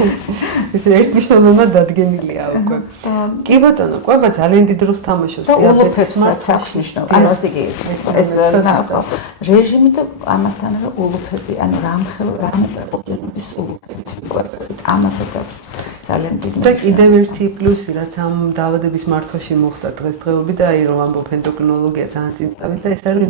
ეს ერთნიშნულობა დადგენილია უკვე. კი ბატონო, კვება ძალიან დიდ როლს თამაშობს დიაბეტისმაც აღნიშნავს. ანუ ასე იგი ეს რეჟიმი და ამასთანავე ულუფები, ანუ რამე ოპტიმიზმის ულუფებით ვიკვებებით. ამასაც აქვს ძალიან დიდი და კიდევ ერთი პლუსი, რაც ამ დაავადების მართვაში მოხდა დღესდღეობით და აი რომ ამბობ ენდოკრინოლოგია ძალიან წინწამით და ეს არის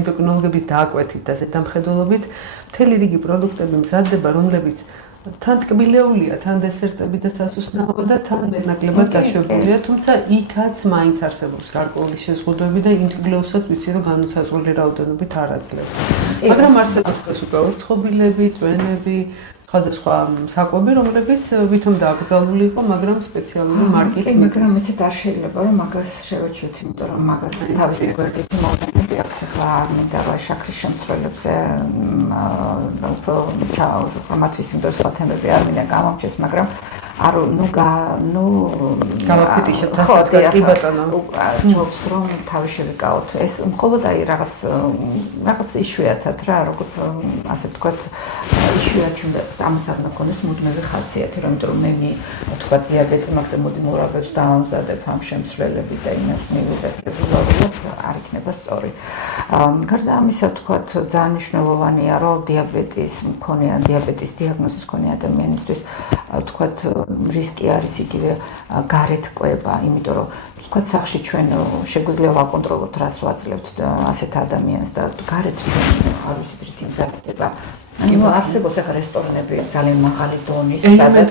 ენდოკრინოლოგების დააკვეთით და ზედამხედველობით მთელი რიგი პროდუქტები მზადდება, რომლებიც თან ტკბილეულია, თან დესერტები და სასუსნაობა და თან ნაკლებად დაშვებულია, თუმცა იქაც მაინც არსებობს გარკვეული შეზღუდვები და იმ ტკბილეულსაც ვიცი, რომ განუსაზღვრელი რაოდენობით არ აძლევს. მაგრამ არსებობს უკვე ორცხობილები, წვენები, სხვადასხვა საკვები, რომლებიც ვითომ დააკრძალული იყო, მაგრამ სპეციალური მარკით. კი, მაგრამ ისეთ არ შეიძლება, რომ მაგას შევაჩვით, იმიტომ რომ მაგას თავისი გვერდითი მოვლენები აქვს. ახლა არ მინდა რა შაქრის შემცველებზე უფრო მათთვის იმიტომ სხვა თემები არ მინდა გამომჩეს, მაგრამ არ გამოფიტიშებთ ასე ვთქვათ, კი ბატონო. ჯობს რომ თავი შევიკავოთ. ეს მხოლოდ აი რაღაც იშვიათად რა, როგორც ასე ვთქვათ, იშვიათი უნდა ამას არ მქონდეს მუდმივი ხასიათი, იმიტომ რომ მე ვთქვათ დიაბეტი მაქვს და მოდი მურაბებს დავამზადებ ამ შემცვლელები და იმას მივიღებ რეგულარულად არ იქნება სწორი. გარდა ამისა ვთქვათ ძალიან მნიშვნელოვანია, რომ დიაბეტის დიაგნოზის მქონე ადამიანისთვის ვთქვათ რისკი არის იგივე გარეთ კვება, იმიტომ რომ ვთქვათ სახში ჩვენ შეგვიძლია ვაკონტროლოთ რას ვაძლევთ ასეთ ადამიანს და გარეთ არ ვიცით რითი მზადდება. ანუ არსებობს ახლა რესტორნები ძალიან მაღალი დონის, სადაც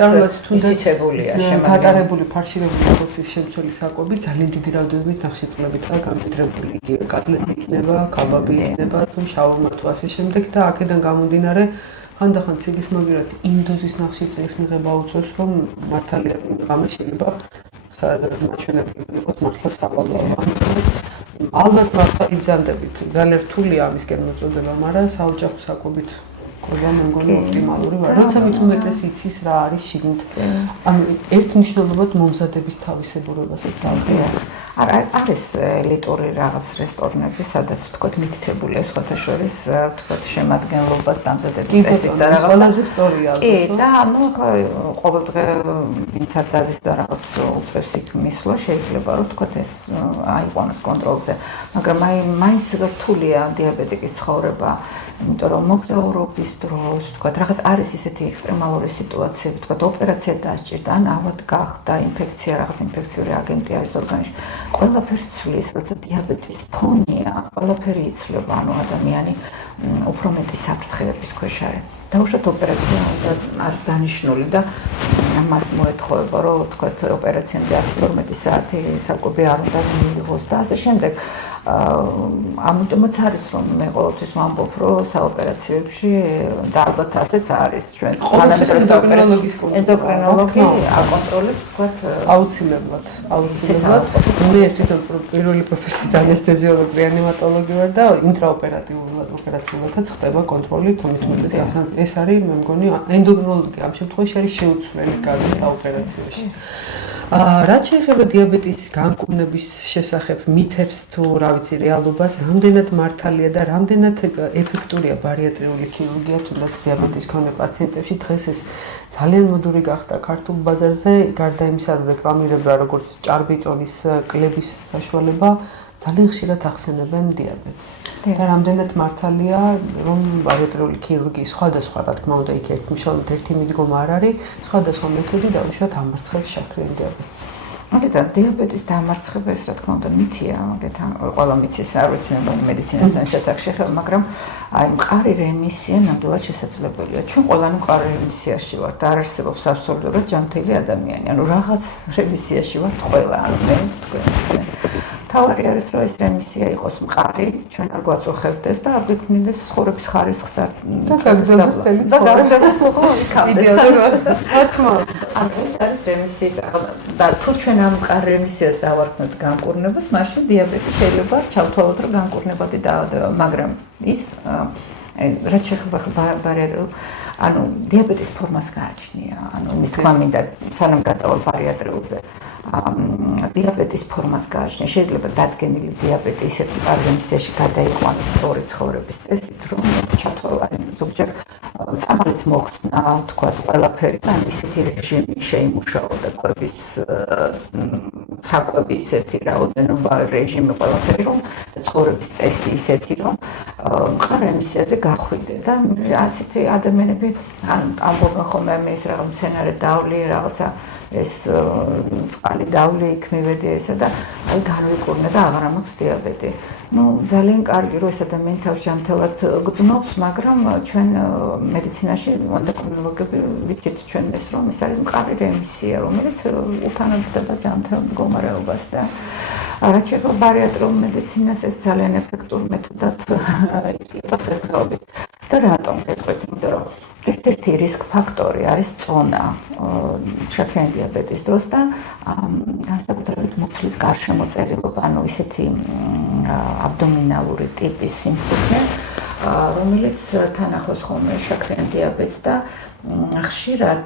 იციცებულია გატარებული ფარშირებული ხოცის შემცველი საკვები ძალიან დიდი რაოდენობით ნახშირწყლებითაა განვითარებული. იგივე კატლეტი იქნება, კაბაბი იქნება, თუ შაურმა თუ ასე შემდეგ და აქედან გამომდინარე ხანდახან ციგისმაგერად იმ დოზის ნახშირწყლის მიღება უწევს, რომ მართალია რამე შეიძლება მაჩვენებელი იყოს მართლა სავალოა. ალბათ მართლა იზანდებით, ძალიან რთულია ამისკენ მოწოდება, მაგრამ საოჯახო საკვებით კვება მე მგონი ოპტიმალური ვარ. როცა მით უმეტეს იცის რა არის შიგნით. ანუ ერთნიშნულობად მომზადების თავისებურებასაც ავდია. არის ელიტური რაღაც რესტორნები, სადაც თქვათ მითითებულია სხვათა შორის თქვათ შემადგენლობას დამზადების წესით და რაღაც ყველაზე სწორია. კი, და ანუ ყოველდღე ვინც არ დადის და რაღაც უწევს იქ მისვლა, შეიძლება რომ თქვათ ეს აიყვანოს კონტროლზე, მაგრამ მაინც რთულია დიაბეტიკის ცხოვრება, იმიტომ რომ მოგზაურობის დროს, თქვათ, რაღაც არის ისეთი ექსტრემალური სიტუაციები, თქვათ, ოპერაცია დასჭირდა, ან ავად გახდა, ინფექცია, რაღაც ინფექციური აგენტი არის ორგანიზმში. ყველაფერს ცვლის, როცა დიაბეტის ფონია, ყველაფერი იცვლება, ანუ ადამიანი უფრო მეტი საფრთხეების ქვეშ არის. დაუშვათ ოპერაცია არის დანიშნული და მას მოეთხოვება, რომ თქვათ, ოპერაციამდე 12 საათი საკვები არ უნდა მიიღოს და ასე შემდეგ. ამიტომაც არის რომ მე ყოველთვის ვამბობ რომ საოპერაციებში და ალბათ ასეც არის ჩვენს ენდოკრინოლოგი აკონტროლებს თქვათ აუცილებლად მე თვითონ პირველი პროფესიით ანესთეზიოლოგი რეანიმატოლოგი ვარ და ინტრაოპერატიულად ოპერაციულადაც ხდება კონტროლი თუმცა ეს არის მე მგონი ენდოკრინოლოგი ამ შემთხვევაში არის შეუცვლელი კადრი საოპერაციოში რაც შეეხება დიაბეტის განკურნების შესახებ მითებს თუ რა ვიცი რეალობას, რამდენად მართალია და რამდენად ეფექტურია ბარიატრიული ქირურგია თუნდაც დიაბეტის მქონე პაციენტებში დღეს ეს ძალიან მოდური გახდა ქართულ ბაზარზე, გარდა იმისა, რომ რეკლამირება როგორც ჭარბიწონის კლების საშუალება, ძალიან ხშირად ახსენებენ დიაბეტს. და რამდენად მართალია, რომ ბარიატრიული ქირურგიის სხვადასხვა, რა თქმა უნდა, იქ ერთი მიდგომა არ არის, სხვადასხვა მეთოდი დაუშვათ ამარცხებს შაქრიან დიაბეტს. ასეთა დიაბეტის დამარცხება ეს რა თქმა უნდა მითია, მაგეთან ყველა მიცის არ ვიცი მედიცინასთან შესახებ, მაგრამ აი მყარი რემისია ნამდვილად შესაძლებელია. ჩვენ ყველანი მყარი რემისიაში ვართ, არ არსებობს აბსოლუტურად ჯანმრთელი ადამიანი. ანუ რაღაც რემისიაში ვართ ყველა, ანუ მეც თქვენ. თავარი არის რომ ეს რემისია იყოს მყარი, ჩვენ არ გვაწუხებდეს და არ გვიქმნიდეს ცხოვრების ხარისხს არ და გაგრძელდეს წელი და გაგრძელდეს ხო იდეალურად. თქმა უნდა. ეს არის რემისიის და თუ ჩვენ ამ მყარ რემისიას დავარქმევთ განკურნებას, მაშინ დიაბეტი შეიძლება ჩავთვალოთ რომ განკურნებადი დაავადება, მაგრამ ის რაც შეეხება ბარიატრიულ ანუ დიაბეტის ფორმას გააჩნია, ანუ იმის თქმა მინდა სანამ გადავალ ბარიატრიულზე დიაბეტის ფორმას გააჩნია. შეიძლება დადგენილი დიაბეტი ისეთ პარგენციაში გადაიყვანოს სწორი ცხოვრების წესით, რომ ჩათვალა ზოგჯერ წამალით მოხსნა, თქვათ, ყველაფერი და ისეთი რეჟიმი შეიმუშაო და კვების საკვები ისეთი რაოდენობა რეჟიმი ყველაფერი, რომ ცხოვრების წესი ისეთი, რომ მყარ რემისიაზე გახვიდე და ასეთი ადამიანები ამბობენ ხოლმე მე ეს რაღაც მცენარე დავლი რაღაცა ეს წყალი დავლი იქ მივედი ესა და აი განვიკურნე და აღარ მაქვს დიაბეტი. Ну, ძალიან კარგი რომ ეს ადამიანი თავის ჯანმრთელად გრძნობს, მაგრამ ჩვენ მედიცინაში ენდოკრინოლოგები ვიცით ჩვენ ეს რომ ეს არის მყარი რემისია, რომელიც უთანადდება ჯანმრთელ მდგომარეობას და რაც შეეხება ბარიატრიულ მედიცინას ეს ძალიან ეფექტურ მეთოდად იქნება დღესდღეობით. და რატომ გეტყვით, იმიტომ რომ ერთ-ერთი რისკ ფაქტორი არის წონა შაქრიანი დიაბეტის დროს და განსაკუთრებით მუცლის გარშემოწერილობა, ანუ ისეთი აბდომინალური ტიპის სიმსუქნე, რომელიც თან ახლავს ხოლმე შაქრიან დიაბეტს და ხშირად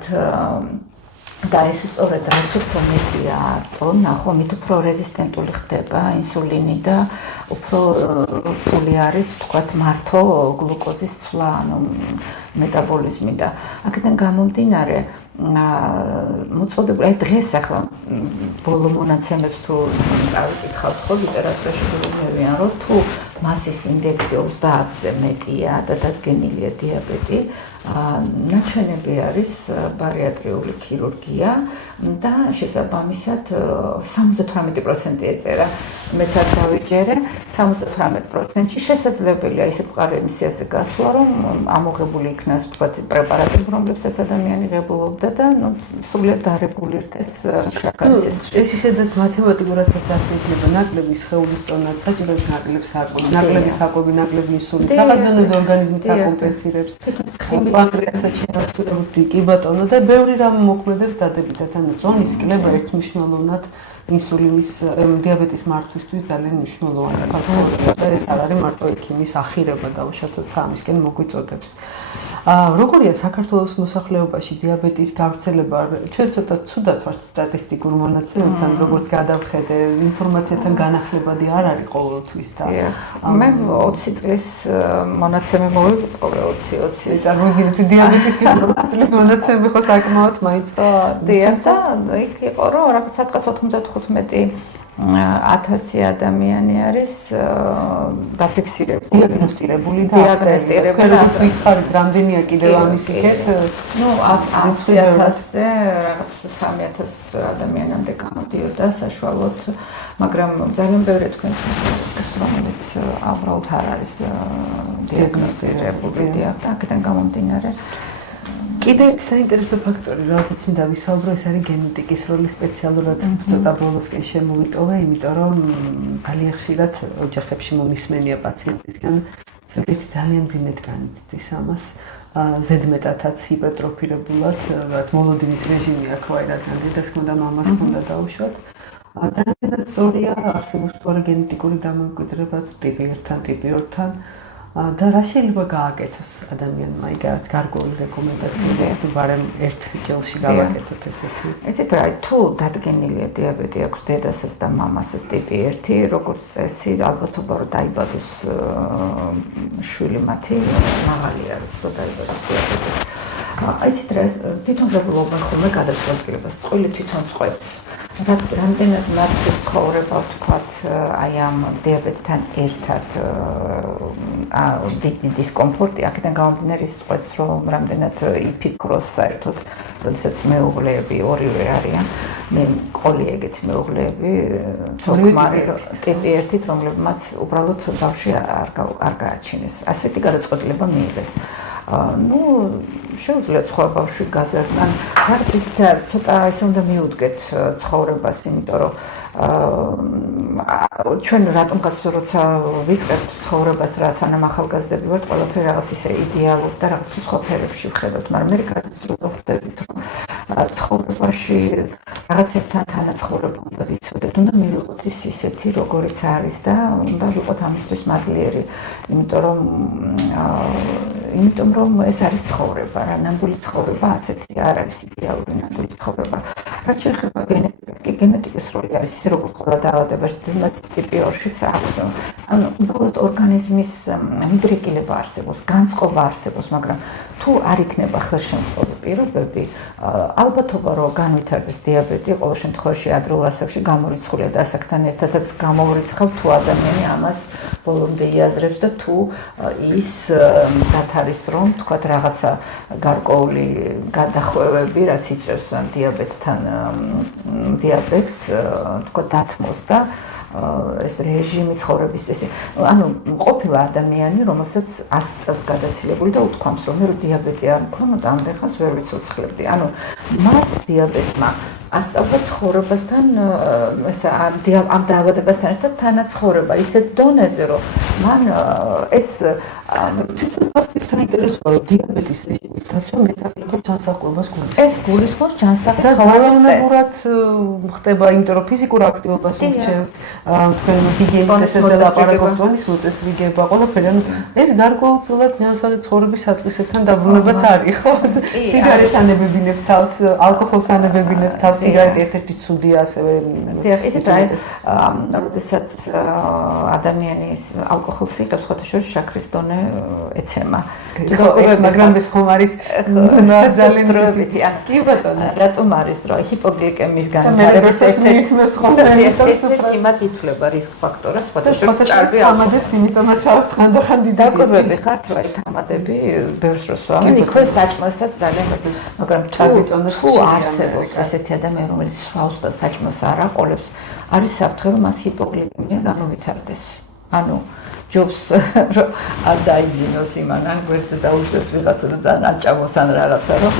და ეს სწორედ რაც უფრო მეტია წონა, ხო, მით უფრო რეზისტენტული ხდება ინსულინი და უფრო რთული არის, თქვათ, მართო გლუკოზის ცვლა, ანუ მეტაბოლიზმი და აქედან გამომდინარე მოწოდებული, აი დღეს ახლა ბოლო მონაცემებს თუ წავიკითხავთ ხო ლიტერატურაში გვიგვიყვიან, რომ თუ მასის ინდექსი 30-ზე მეტია და დადგენილია დიაბეტი, ნაჩვენები არის ბარიატრიული ქირურგია და შესაბამისად 78% ეწერა. მეც არ დავიჯერე, 78%-ში შესაძლებელია ისეთ მყარ რემისიაზე გასვლა, რომ ამოღებული იქნას თქვათ პრეპარატები, რომლებსაც ადამიანი ღებულობდა და სრულად დარეგულირდეს შაქარის. ეს ისედაც მათემატიკურადაც ასე იქნება, ნაკლები სხეულის წონაც საჭიროებს ნაკლებს საკვები, ნაკლები საკვები, ნაკლები ინსულინი, სახელმწიფო ორგანიზმი აკომპენსირებს. პანკრეასაც შეგვიძლია კი ბატონო და ბევრი რამ მოქმედებს დადებითად, ანუ წონის კლება ერთმნიშვნელოვნად ინსულინის დიაბეტის მართვისთვის ძალიან მნიშვნელოვანია. ეს არ არის მარტო ექიმის ახირება და უშუალოდ ამისკენ მოგვიწოდებს. როგორია საქართველოს მოსახლეობაში დიაბეტის გავრცელება? ჩვენ ცოტა ცუდად ვართ სტატისტიკურ მონაცემებთან, როგორც გადავხედე, ინფორმაციათან განახლებადი არ არის ყოველთვის და მე 20 წლის მონაცემები მოვიყოლე 20. წარმოგიდგენთ დიაბეტის 20 წლის მონაცემები ხო საკმაოდ მაინც დიახ და იქ იყო რომ რაღაც 95,000 ადამიანი არის დაფიქსირებული და დიაგნოსტირებული ვითხარით რამდენია კიდევ ამის იქეთ ნუ 100,000-ზე რაღაც 3,000 ადამიანამდე გამოდიოდა საშუალოდ მაგრამ ძალიან ბევრი თქვენ რომელიც უბრალოდ არ არის დიაგნოზირებული და აქედან გამომდინარე კიდევ ერთი საინტერესო ფაქტორი, რომელსაც მინდა ვისაუბრო, ეს არის გენეტიკის როლი სპეციალურად ცოტა ბოლოსკენ შემოვიტოვე, იმიტომ რომ ძალიან ხშირად ოჯახებში მომისმენია პაციენტისგან, ზოგიერთი ძალიან მძიმედ განიცდის ამას, ზედმეტათაც ჰიპერტროფირებულად, რაც მოლოდინის რეჟიმი აქვს ვაი რადგან დედას ჰქონდა, მამას ჰქონდა დაუშვათ. და რამდენად სწორია არსებობს სწორი გენეტიკური დამოუკიდებლობა ტიპი 1-თან, ტიპი 2-თან. და რა შეიძლება გააკეთოს ადამიანმა, იგივე გარკვეული რეკომენდაციები თუ ბარემ ერთ ჯელში გავაკეთოთ ესეთი. ესეთ რა თუ დადგენილია დიაბეტი აქვს დედასაც და მამასაც ტიპი 1, როგორც წესი, ალბათობა რომ დაიბადოს შვილი მათი მაღალი არის, რომ დაიბადოს დიაბეტი. ესეთ რა თვითონ რეგულობენ ხოლმე გადაწყვეტილებას, წყვილი თვითონ წყვეტს. რამდენად მარტო ცხოვრება ვთქვათ აი ამ დიაბეტთან ერთად დიდი დისკომფორტი აქედან გამომდინარე ის წყვეტს რომ რამდენად იფიქროს საერთოდ როდესაც მეუღლეები ორივე არიან მე ყოლი ეგეთი მეუღლეები ცოლქმარი ტიპი 1-ით რომლებმაც უბრალოდ ბავშვი არ გააჩინეს ასეთი გადაწყვეტილება მიიღეს ну, შეუძლია სხვა ბავშვი გაზარდან. რაღაც ცოტა ესე უნდა მიუდგეთ ცხოვრებას, იმიტომ რომ ჩვენ რატომღაც როცა ვიწყებთ ცხოვრებას, რა სანამ ახალგაზრდები ვართ, ყველაფერი რაღაც ისე იდეალურ და რაღაც სხვა ფერებში ვხედავთ, მაგრამ მე გადავწყვეტებით, რომ ცხოვრებაში რაღაცებთან თანაცხოვრება უნდა ვიცოდეთ, უნდა მივიღოთ ისეთი, როგორიც არის და უნდა ვიყოთ ამისთვის მადლიერი, იმიტომ რომ ეს არის ცხოვრება, რა ნამდვილი ცხოვრება ასეთი არ არის იდეალური ნამდვილი ცხოვრება. რაც შეეხება გენეტიკას, კი გენეტიკის როლი არის ისე როგორც ყველა დაავადებაში, თუმცა ტიპი 2-შიც აქვს. ანუ უბრალოდ ორგანიზმის მიდრეკილება არსებობს, განწყობა არსებობს, მაგრამ თუ არ იქნება ხელშემწყობი პირობები, ალბათობა რომ განვითარდეს დიაბეტი, ყოველ შემთხვევაში ადრეულ ასაკში გამორიცხულია და ასაკთან ერთადაც გამოურიცხავ თუ ადამიანი ამას ბოლომდე იაზრებს და თუ ის მზად არის რომ თქვათ რაღაცა გარკვეული გადახვევები რაც იწევს დიაბეტს თქვათ დათმოს და ეს რეჟიმი ცხოვრების ესე ანუ ყოფილი ადამიანი რომელსაც 100 წელს გადაცილებული და უთქვამს რომ მე დიაბეტი არ მქონოდა ამდენხანს ვერ ვიცოცხლებდი ანუ მას დიაბეტმა ასწავლა ცხოვრებასთან ამ დაავადებასთან ერთად თანაცხოვრება ისეთ დონეზე რომ მან ეს საინტერესოა დიაბეტის რეჟიმის დაცვა მეტაბოლიკურ ჯანსაღყვებას გულისხმობს. ეს გულისხმობს ჯანსაღი ცხოვრებისურად ხდება, იმიტომ რომ ფიზიკურ აქტივობას ურჩევ, თქვენ ჰიგიენის ესეზე ლაპარაკობთ, ზონის მოწესრიგება, ყველაფერი. ანუ ეს გარკვეულწილად ჯანსაღი ცხოვრების საწყისებთან დაბრუნებაც არის, ხო? სიგარეტს ანებებინებ თავს, ალკოჰოლს ანებებინებ თავს, სიგარეტი ერთ-ერთი ცუდია ასევე. დიახ, ისეთ რა, როდესაც ადამიანი ალკოჰოლს იღებს, ხოთაშორის შაქრის დონე ეცემა. მაგრამ ეს ხომ არის ძალიან დროებითი. კი ბატონო, რატომ არის რომ ჰიპოგლიკემიის განვითარების ერთ-ერთი ხომ იმათ ითვლება რისკ ფაქტორად, სხვადასხვა თამადებს, იმიტომაც აქვს ხანდახან დიდი დაკვირვები ხართ რა თამადები ბევრს როს ვამენ. იქ საჭმელსაც ძალიან მაგრამ თუ არსებობს ესეთი ადამიანი რომელიც სვავს და საჭმელს არ აყოლებს, არის საფრთხე რომ მას ჰიპოგლიკემია გამოვითარდეს. ანუ ჯობს რომ არ დაიძინოს იმან ან გვერდზე დაუშვეს ვიღაცა და ძალიან აჭამოს ან რაღაცა რომ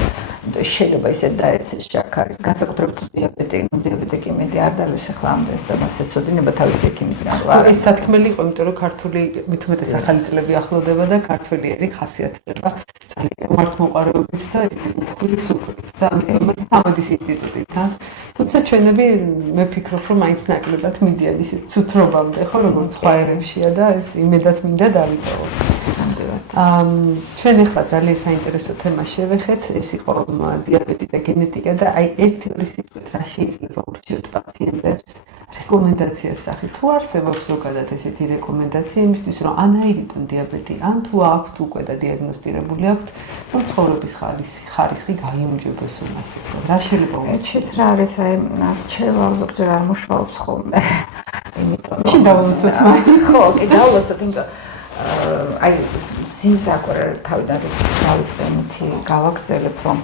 შეიძლება ისე დაეცეს შაქარი. განსაკუთრებით დიაბეტიკი მედი არ დალის ახლა ამდენს და მას ეცოდინება თავისი ექიმისგან. ეს სათქმელი იყო, იმიტომ რომ ქართული მithumetes ახალი წლები ახლოვდება და ქართველიერი ხასიათდება ძალიან მართლმოყარებებით და ხული სუფრით და ამიტომაც თამადის ინსტიტუტიდან. თუმცა ჩვენები მე ვფიქრობ, რომ მაინც ნაკლებად მიდიან ისეთ ცუთრობამდე, ხო, როგორც სხვა ერებშია და ეს იმედად მინდა დავიტოვო. ჩვენ ახლა ძალიან საინტერესო თემა შევეხეთ, ეს იყო დიაბეტი და გენეტიკა და აი ერთი ორი სიტყვით რა შეიძლება ურჩიოთ პაციენტებს რეკომენდაციას სახით თუ არსებობს ზოგადად ესეთი რეკომენდაცია იმისთვის რომ ანაირიდან დიაბეტი ან თუ აქვთ უკვე და დიაგნოსტირებული აქვთ რომ ცხოვრების ხარისხი გაიუმჯობესოს მასე რა შეიძლება ურჩიოთ რა არის აი რჩევა ზოგჯერ არ მუშაობს ხოლმე იმიტომ რომ დავუცოთ ხო კი დავუცოთ იმიტომ აი სიმსაკვირე თავიდან დავიწყე მითი გავაგრძელებ რომ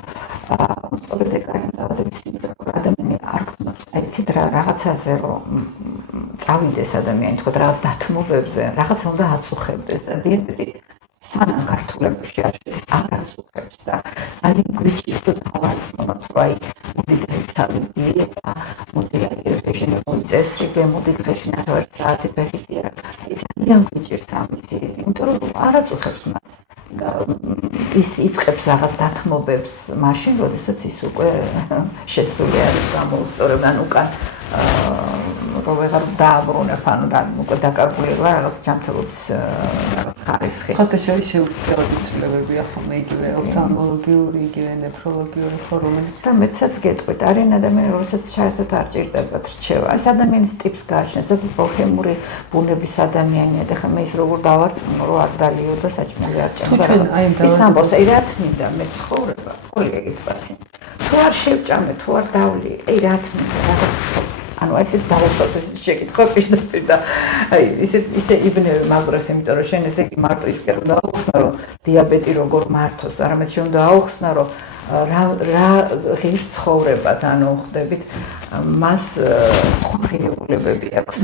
სწორედ ეკაიან დაავადების სიმსაკვირე ადამიანი არ გწნობს აი ცით რაღაცაზე რომ წავიდეს ადამიანი თქო რაღაც დათმობებზე რაღაცა უნდა აწუხებდეს და დიაბეტი სანამ გართულებში არ შედის არ აწუხებს და ძალიან გვიჭირს რომ დავარწმუნოთ რომ აი მოდი დაიცალე დიეტა მოდი რეჟიმი მოიწესრიგე მოდი დღეში ნახევარი საათი ფეხი არა ძალიან გვიჭირს ამისი იმიტომ რომ არ აწუხებს მას ის იწყებს რაღაც დათმობებს მაშინ როდესაც ის უკვე შესული არის გამოუსწორებ ან უკან რომ ვეღარ დააბრუნებ ანუ უკვე დაკარგული რა რაღაც ჯანმრთელობის რაღაც ხარისხი ხალხში შეუცვლელი ცვლილებებია ხოლმე იგივე ოფთალმოლოგიური იგივე ნეფროლოგიური ხო რომელიც და მეცაც გეტყვით არიან ადამიანები რომელსაც საერთოდ არ ჭირდებათ რჩევა ეს ადამიანის ტიპს გააჩნია ზოგი ბოჰემური ბუნების ადამიანია და ხა მე ის როგორ დავარწმუნო რომ არ დალიო და საჭმელი არ ჭამდა ის ამბობს აი რა თმინდა მე ცხოვრება კოლეგით პაციენტ თუ არ შევჭამე თუ არ დავლი აი რა თმინდა რაღაც ანუ ესეთ დავუწყოთ ესეთ შეკითხვა პირდაპირ და აი ისე იბნევი მაგრას იმიტომ რომ შენ ესე იგი მარტო ისე რომ დაუხსნა რომ დიაბეტი როგორ მართოს არამედ შენ უნდა აუხსნა რომ რა ღირს ცხოვრებად ანუ ხდებით მას სხვა ღირებულებები აქვს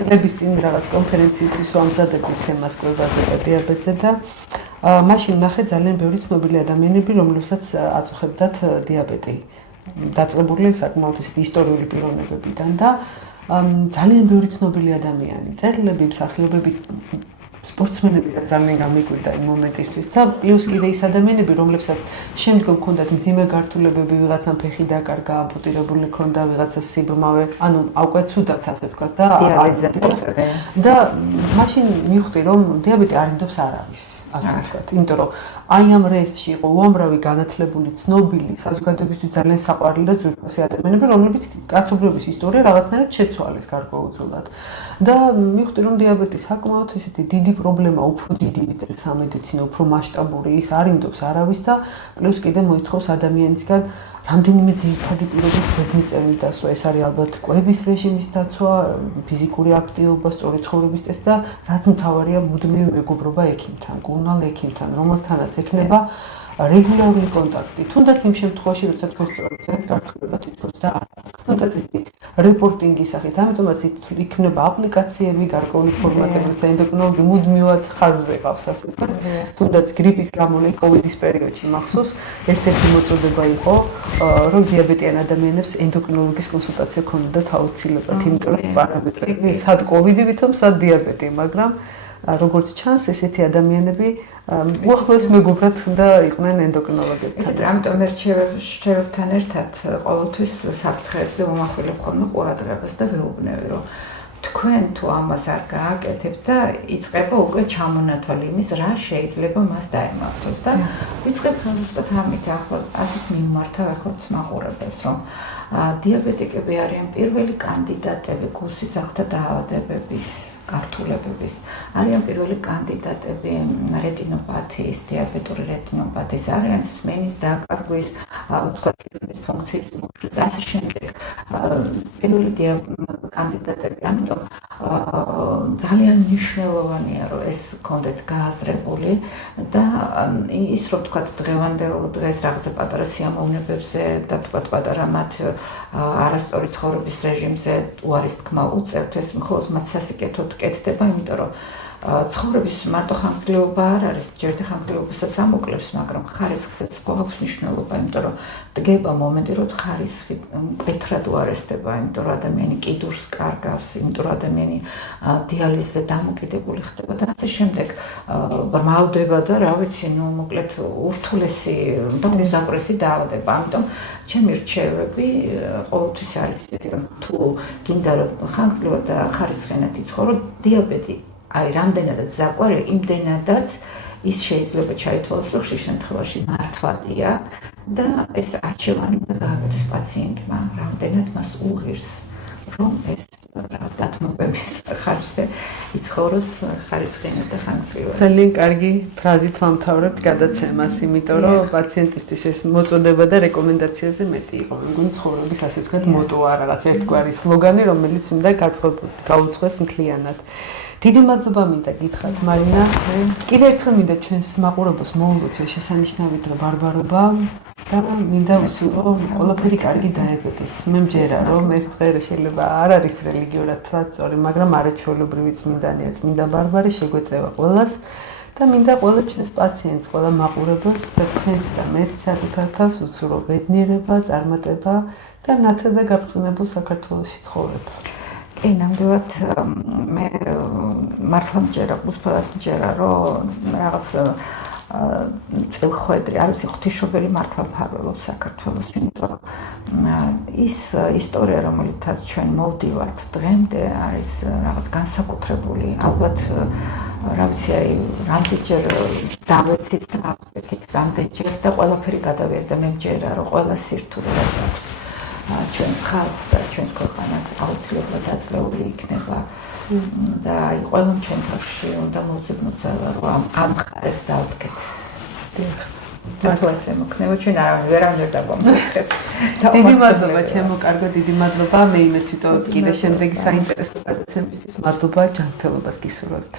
წლების წინ რაღაც კონფერენციისთვის ვამზადებდი თემას კვებაზე და დიაბეტზე და მაშინ ნახე ძალიან ბევრი ცნობილი ადამიანები რომლებსაც აწუხებდათ დიაბეტი დაწყებული საკმაოდ ისეთი ისტორიული პიროვნებებიდან და ძალიან ბევრი ცნობილი ადამიანი, წერილები, მსახიობები, სპორტსმენები და ძალიან გამიკვირდა იმ მომენტისთვის და პლუს კიდე ის ადამიანები, რომლებსაც შემდგომ ჰქონდათ მძიმე გართულებები, ვიღაცამ ფეხი დაკარგა, ამპუტირებული ჰქონდა, ვიღაცას სიბრმავე, ანუ უკვე ცუდად ასე ვთქვათ და მაშინ მივხვდი რომ დიაბეტი არ ინდობს არავის. ასე ვთქვათ, იმიტომ რომ აი ამ რეესში იყო უამრავი განათლებული, ცნობილი, საზოგადოებისთვის ძალიან საყვარელი და ძვირფასი ადამიანები, რომლებიც კაცობრიობის ისტორია რაღაცნაირად შეცვალეს გარკვეულწილად. და მივხვდი რომ დიაბეტი საკმაოდ ისეთი დიდი პრობლემა, უფრო დიდი ვიდრე სამედიცინო, უფრო მასშტაბური, ის არ ინდობს არავის და პლუს კიდე მოითხოვს ადამიანისგან რამდენიმე ძირითადი პირობის ზედმიწევრის დასვა, ეს არის ალბათ კვების რეჟიმის დაცვა, ფიზიკური აქტივობა, სწორი ცხოვრების წესი და რაც მთავარია მუდმივი მეგობრობა ექიმთან, კურნალ ექიმთან, რომელთანაც ექნება რეგულარული კონტაქტი. თუნდაც იმ შემთხვევაში, როცა თქვენ სწორედ გართულება თითქოს და არ აქვს. თუნდაც ის რეპორტინგის სახით, ამიტომაც იქნება აპლიკაციები, გარკვეული ფორმატები, როცა ენდოკრინოლოგი მუდმივად ხაზზე ყავს, ასე ვთქვათ. თუნდაც გრიპის გამო კოვიდის პერიოდში მახსოვს, ერთ-ერთი მოწოდება იყო, რომ დიაბეტიან ადამიანებს ენდოკრინოლოგის კონსულტაცია ქონდათ აუცილებლად, იმიტომ რომ პარამეტრები, სად კოვიდი ვითომ, სად დიაბეტი, მაგრამ როგორც ჩანს, ესეთი ადამიანები უახლოეს მეგობრად უნდა იყვნენ ენდოკრინოლოგებთან. ამიტომ რჩევებთან ერთად ყოველთვის საფრთხეებზე ვამახვილებ ხოლმე ყურადღებას და ვეუბნები, რომ თქვენ თუ ამას არ გააკეთებთ და იწყება უკვე ჩამონათვალი იმის, რა შეიძლება მას დაემართოს და ვიწყებ ზუსტად ამით ახლა ასეთ მიმართავ ახლა მაყურებელს, რომ დიაბეტიკები არიან პირველი კანდიდატები გულსისხლთა დაავადებების გართულებების არიან პირველი კანდიდატები რეტინოპათიის, დიაბეტური რეტინოპათიის, არიან სმენის დაკარგვის, ვთქვათ, ფუნქციის მოხდის, ასე შემდეგ. პირველი კანდიდატები, ამიტომ ძალიან მნიშვნელოვანია, რომ ეს კონდეთ გააზრებული და ის, რომ ვთქვათ, დღევანდელ დღეს რაღაცა პატარა სიამოვნებებზე და ვთქვათ, პატარა მათ არასწორი ცხოვრების რეჟიმზე უარის თქმა უწევთ, ეს მხოლოდ მათ სასიკეთოდ კეთდება, იმიტომ რომ ცხოვრების მარტო ხანგრძლივობა არ არის, ჯერჯერობით ხანგრძლივობასაც ამოკლებს, მაგრამ ხარისხსაც გვაქვს მნიშვნელობა, იმიტომ რომ დგება მომენტი, რომ ხარისხი მკვეთრად უარესდება, იმიტომ რომ ადამიანი კიდურს კარგავს, იმიტომ რომ ადამიანი დიალიზზე დამოკიდებული ხდება და ასე შემდეგ ბრმავდება და რა ვიცი, ნუ მოკლედ ურთულესი და უმზავრესი დაავადება. ამიტომ ჩემი რჩევები ყოველთვის არის ისეთი, რომ თუ გინდა რომ ხანგრძლივად და ხარისხენად იცხოვრო, დიაბეტი აი რამდენადაც საყვარელი, იმდენადაც ის შეიძლება ჩაითვალოს, რომ ხშირ შემთხვევაში მართვადია და ეს არჩევანი უნდა გააკეთოს პაციენტმა, რამდენად მას უღირს, რომ ეს რაღაც დათმობების ხარჯზე იცხოვროს ხარისხიანად და ხანგრძლივად. ძალიან კარგი ფრაზით ვამთავრებთ გადაცემას, იმიტომ რომ პაციენტისთვის ეს მოწოდება და რეკომენდაციაზე მეტი იყო. მეგონი ცხოვრების ასე ვთქვათ მოტოა, რაღაც ერთგვარი სლოგანი, რომელიც უნდა გაუძღვეს მთლიანად. დიდი მადლობა მინდა გითხრათ, მარინა. კიდევ ერთხელ მინდა ჩვენს მაყურებელს მოულოცო შესანიშნავი დრო ბარბარობა და მინდა ვუსულო ყველაფერი კარგი დაებოდეს. მე მჯერა რომ ეს დღე შეიძლება არ არის რელიგიურად თქვა სწორი, მაგრამ არაჩვეულებრივი წმინდანია წმინდა ბარბარე შეგვეწევა ყველას და მინდა ყველა ჩვენს პაციენტს, ყველა მაყურებელს და თქვენს და მეც საკუთარ თავს ვუსულო ბედნიერება, წარმატება და ნათელ და გაბწყინებულ საქართველოში ცხოვრება. კი, ნამდვილად მე მართლა მჯერა, უბრალოდ მჯერა, რომ რაღაც წილხვედრი, არ ვიცი, ღვთისმშობელი მართლა მფარველობს საქართველოს, იმიტომ რომ ის ისტორია, რომელითაც ჩვენ მოვდივართ დღემდე, არის რაღაც განსაკუთრებული. ალბათ, რა ვიცი, აი, რამდენჯერ დავეცით და ავწევით, რამდენჯერ და ყველაფერი გადავიერდა. მე მჯერა, რომ ყველა სირთულე რაც აქვს ჩვენს ხალხს და ჩვენს ქვეყანას აუცილებლად აძლეული იქნება და აი ყველამ ჩვენ თავში უნდა მოვძებნოთ ძალა, რომ ამ მხარეს დავდგეთ. მართლა ესე მოქნება, ჩვენ ვერავინ ვერ დაგვამოწევს. დიდი მადლობა, ჩემო კარგო, დიდი მადლობა. მე იმეც ვიტყოდ კიდე შემდეგი საინტერესო გადაცემისთვის. მადლობა, ჯანმრთელობას გისურვებთ.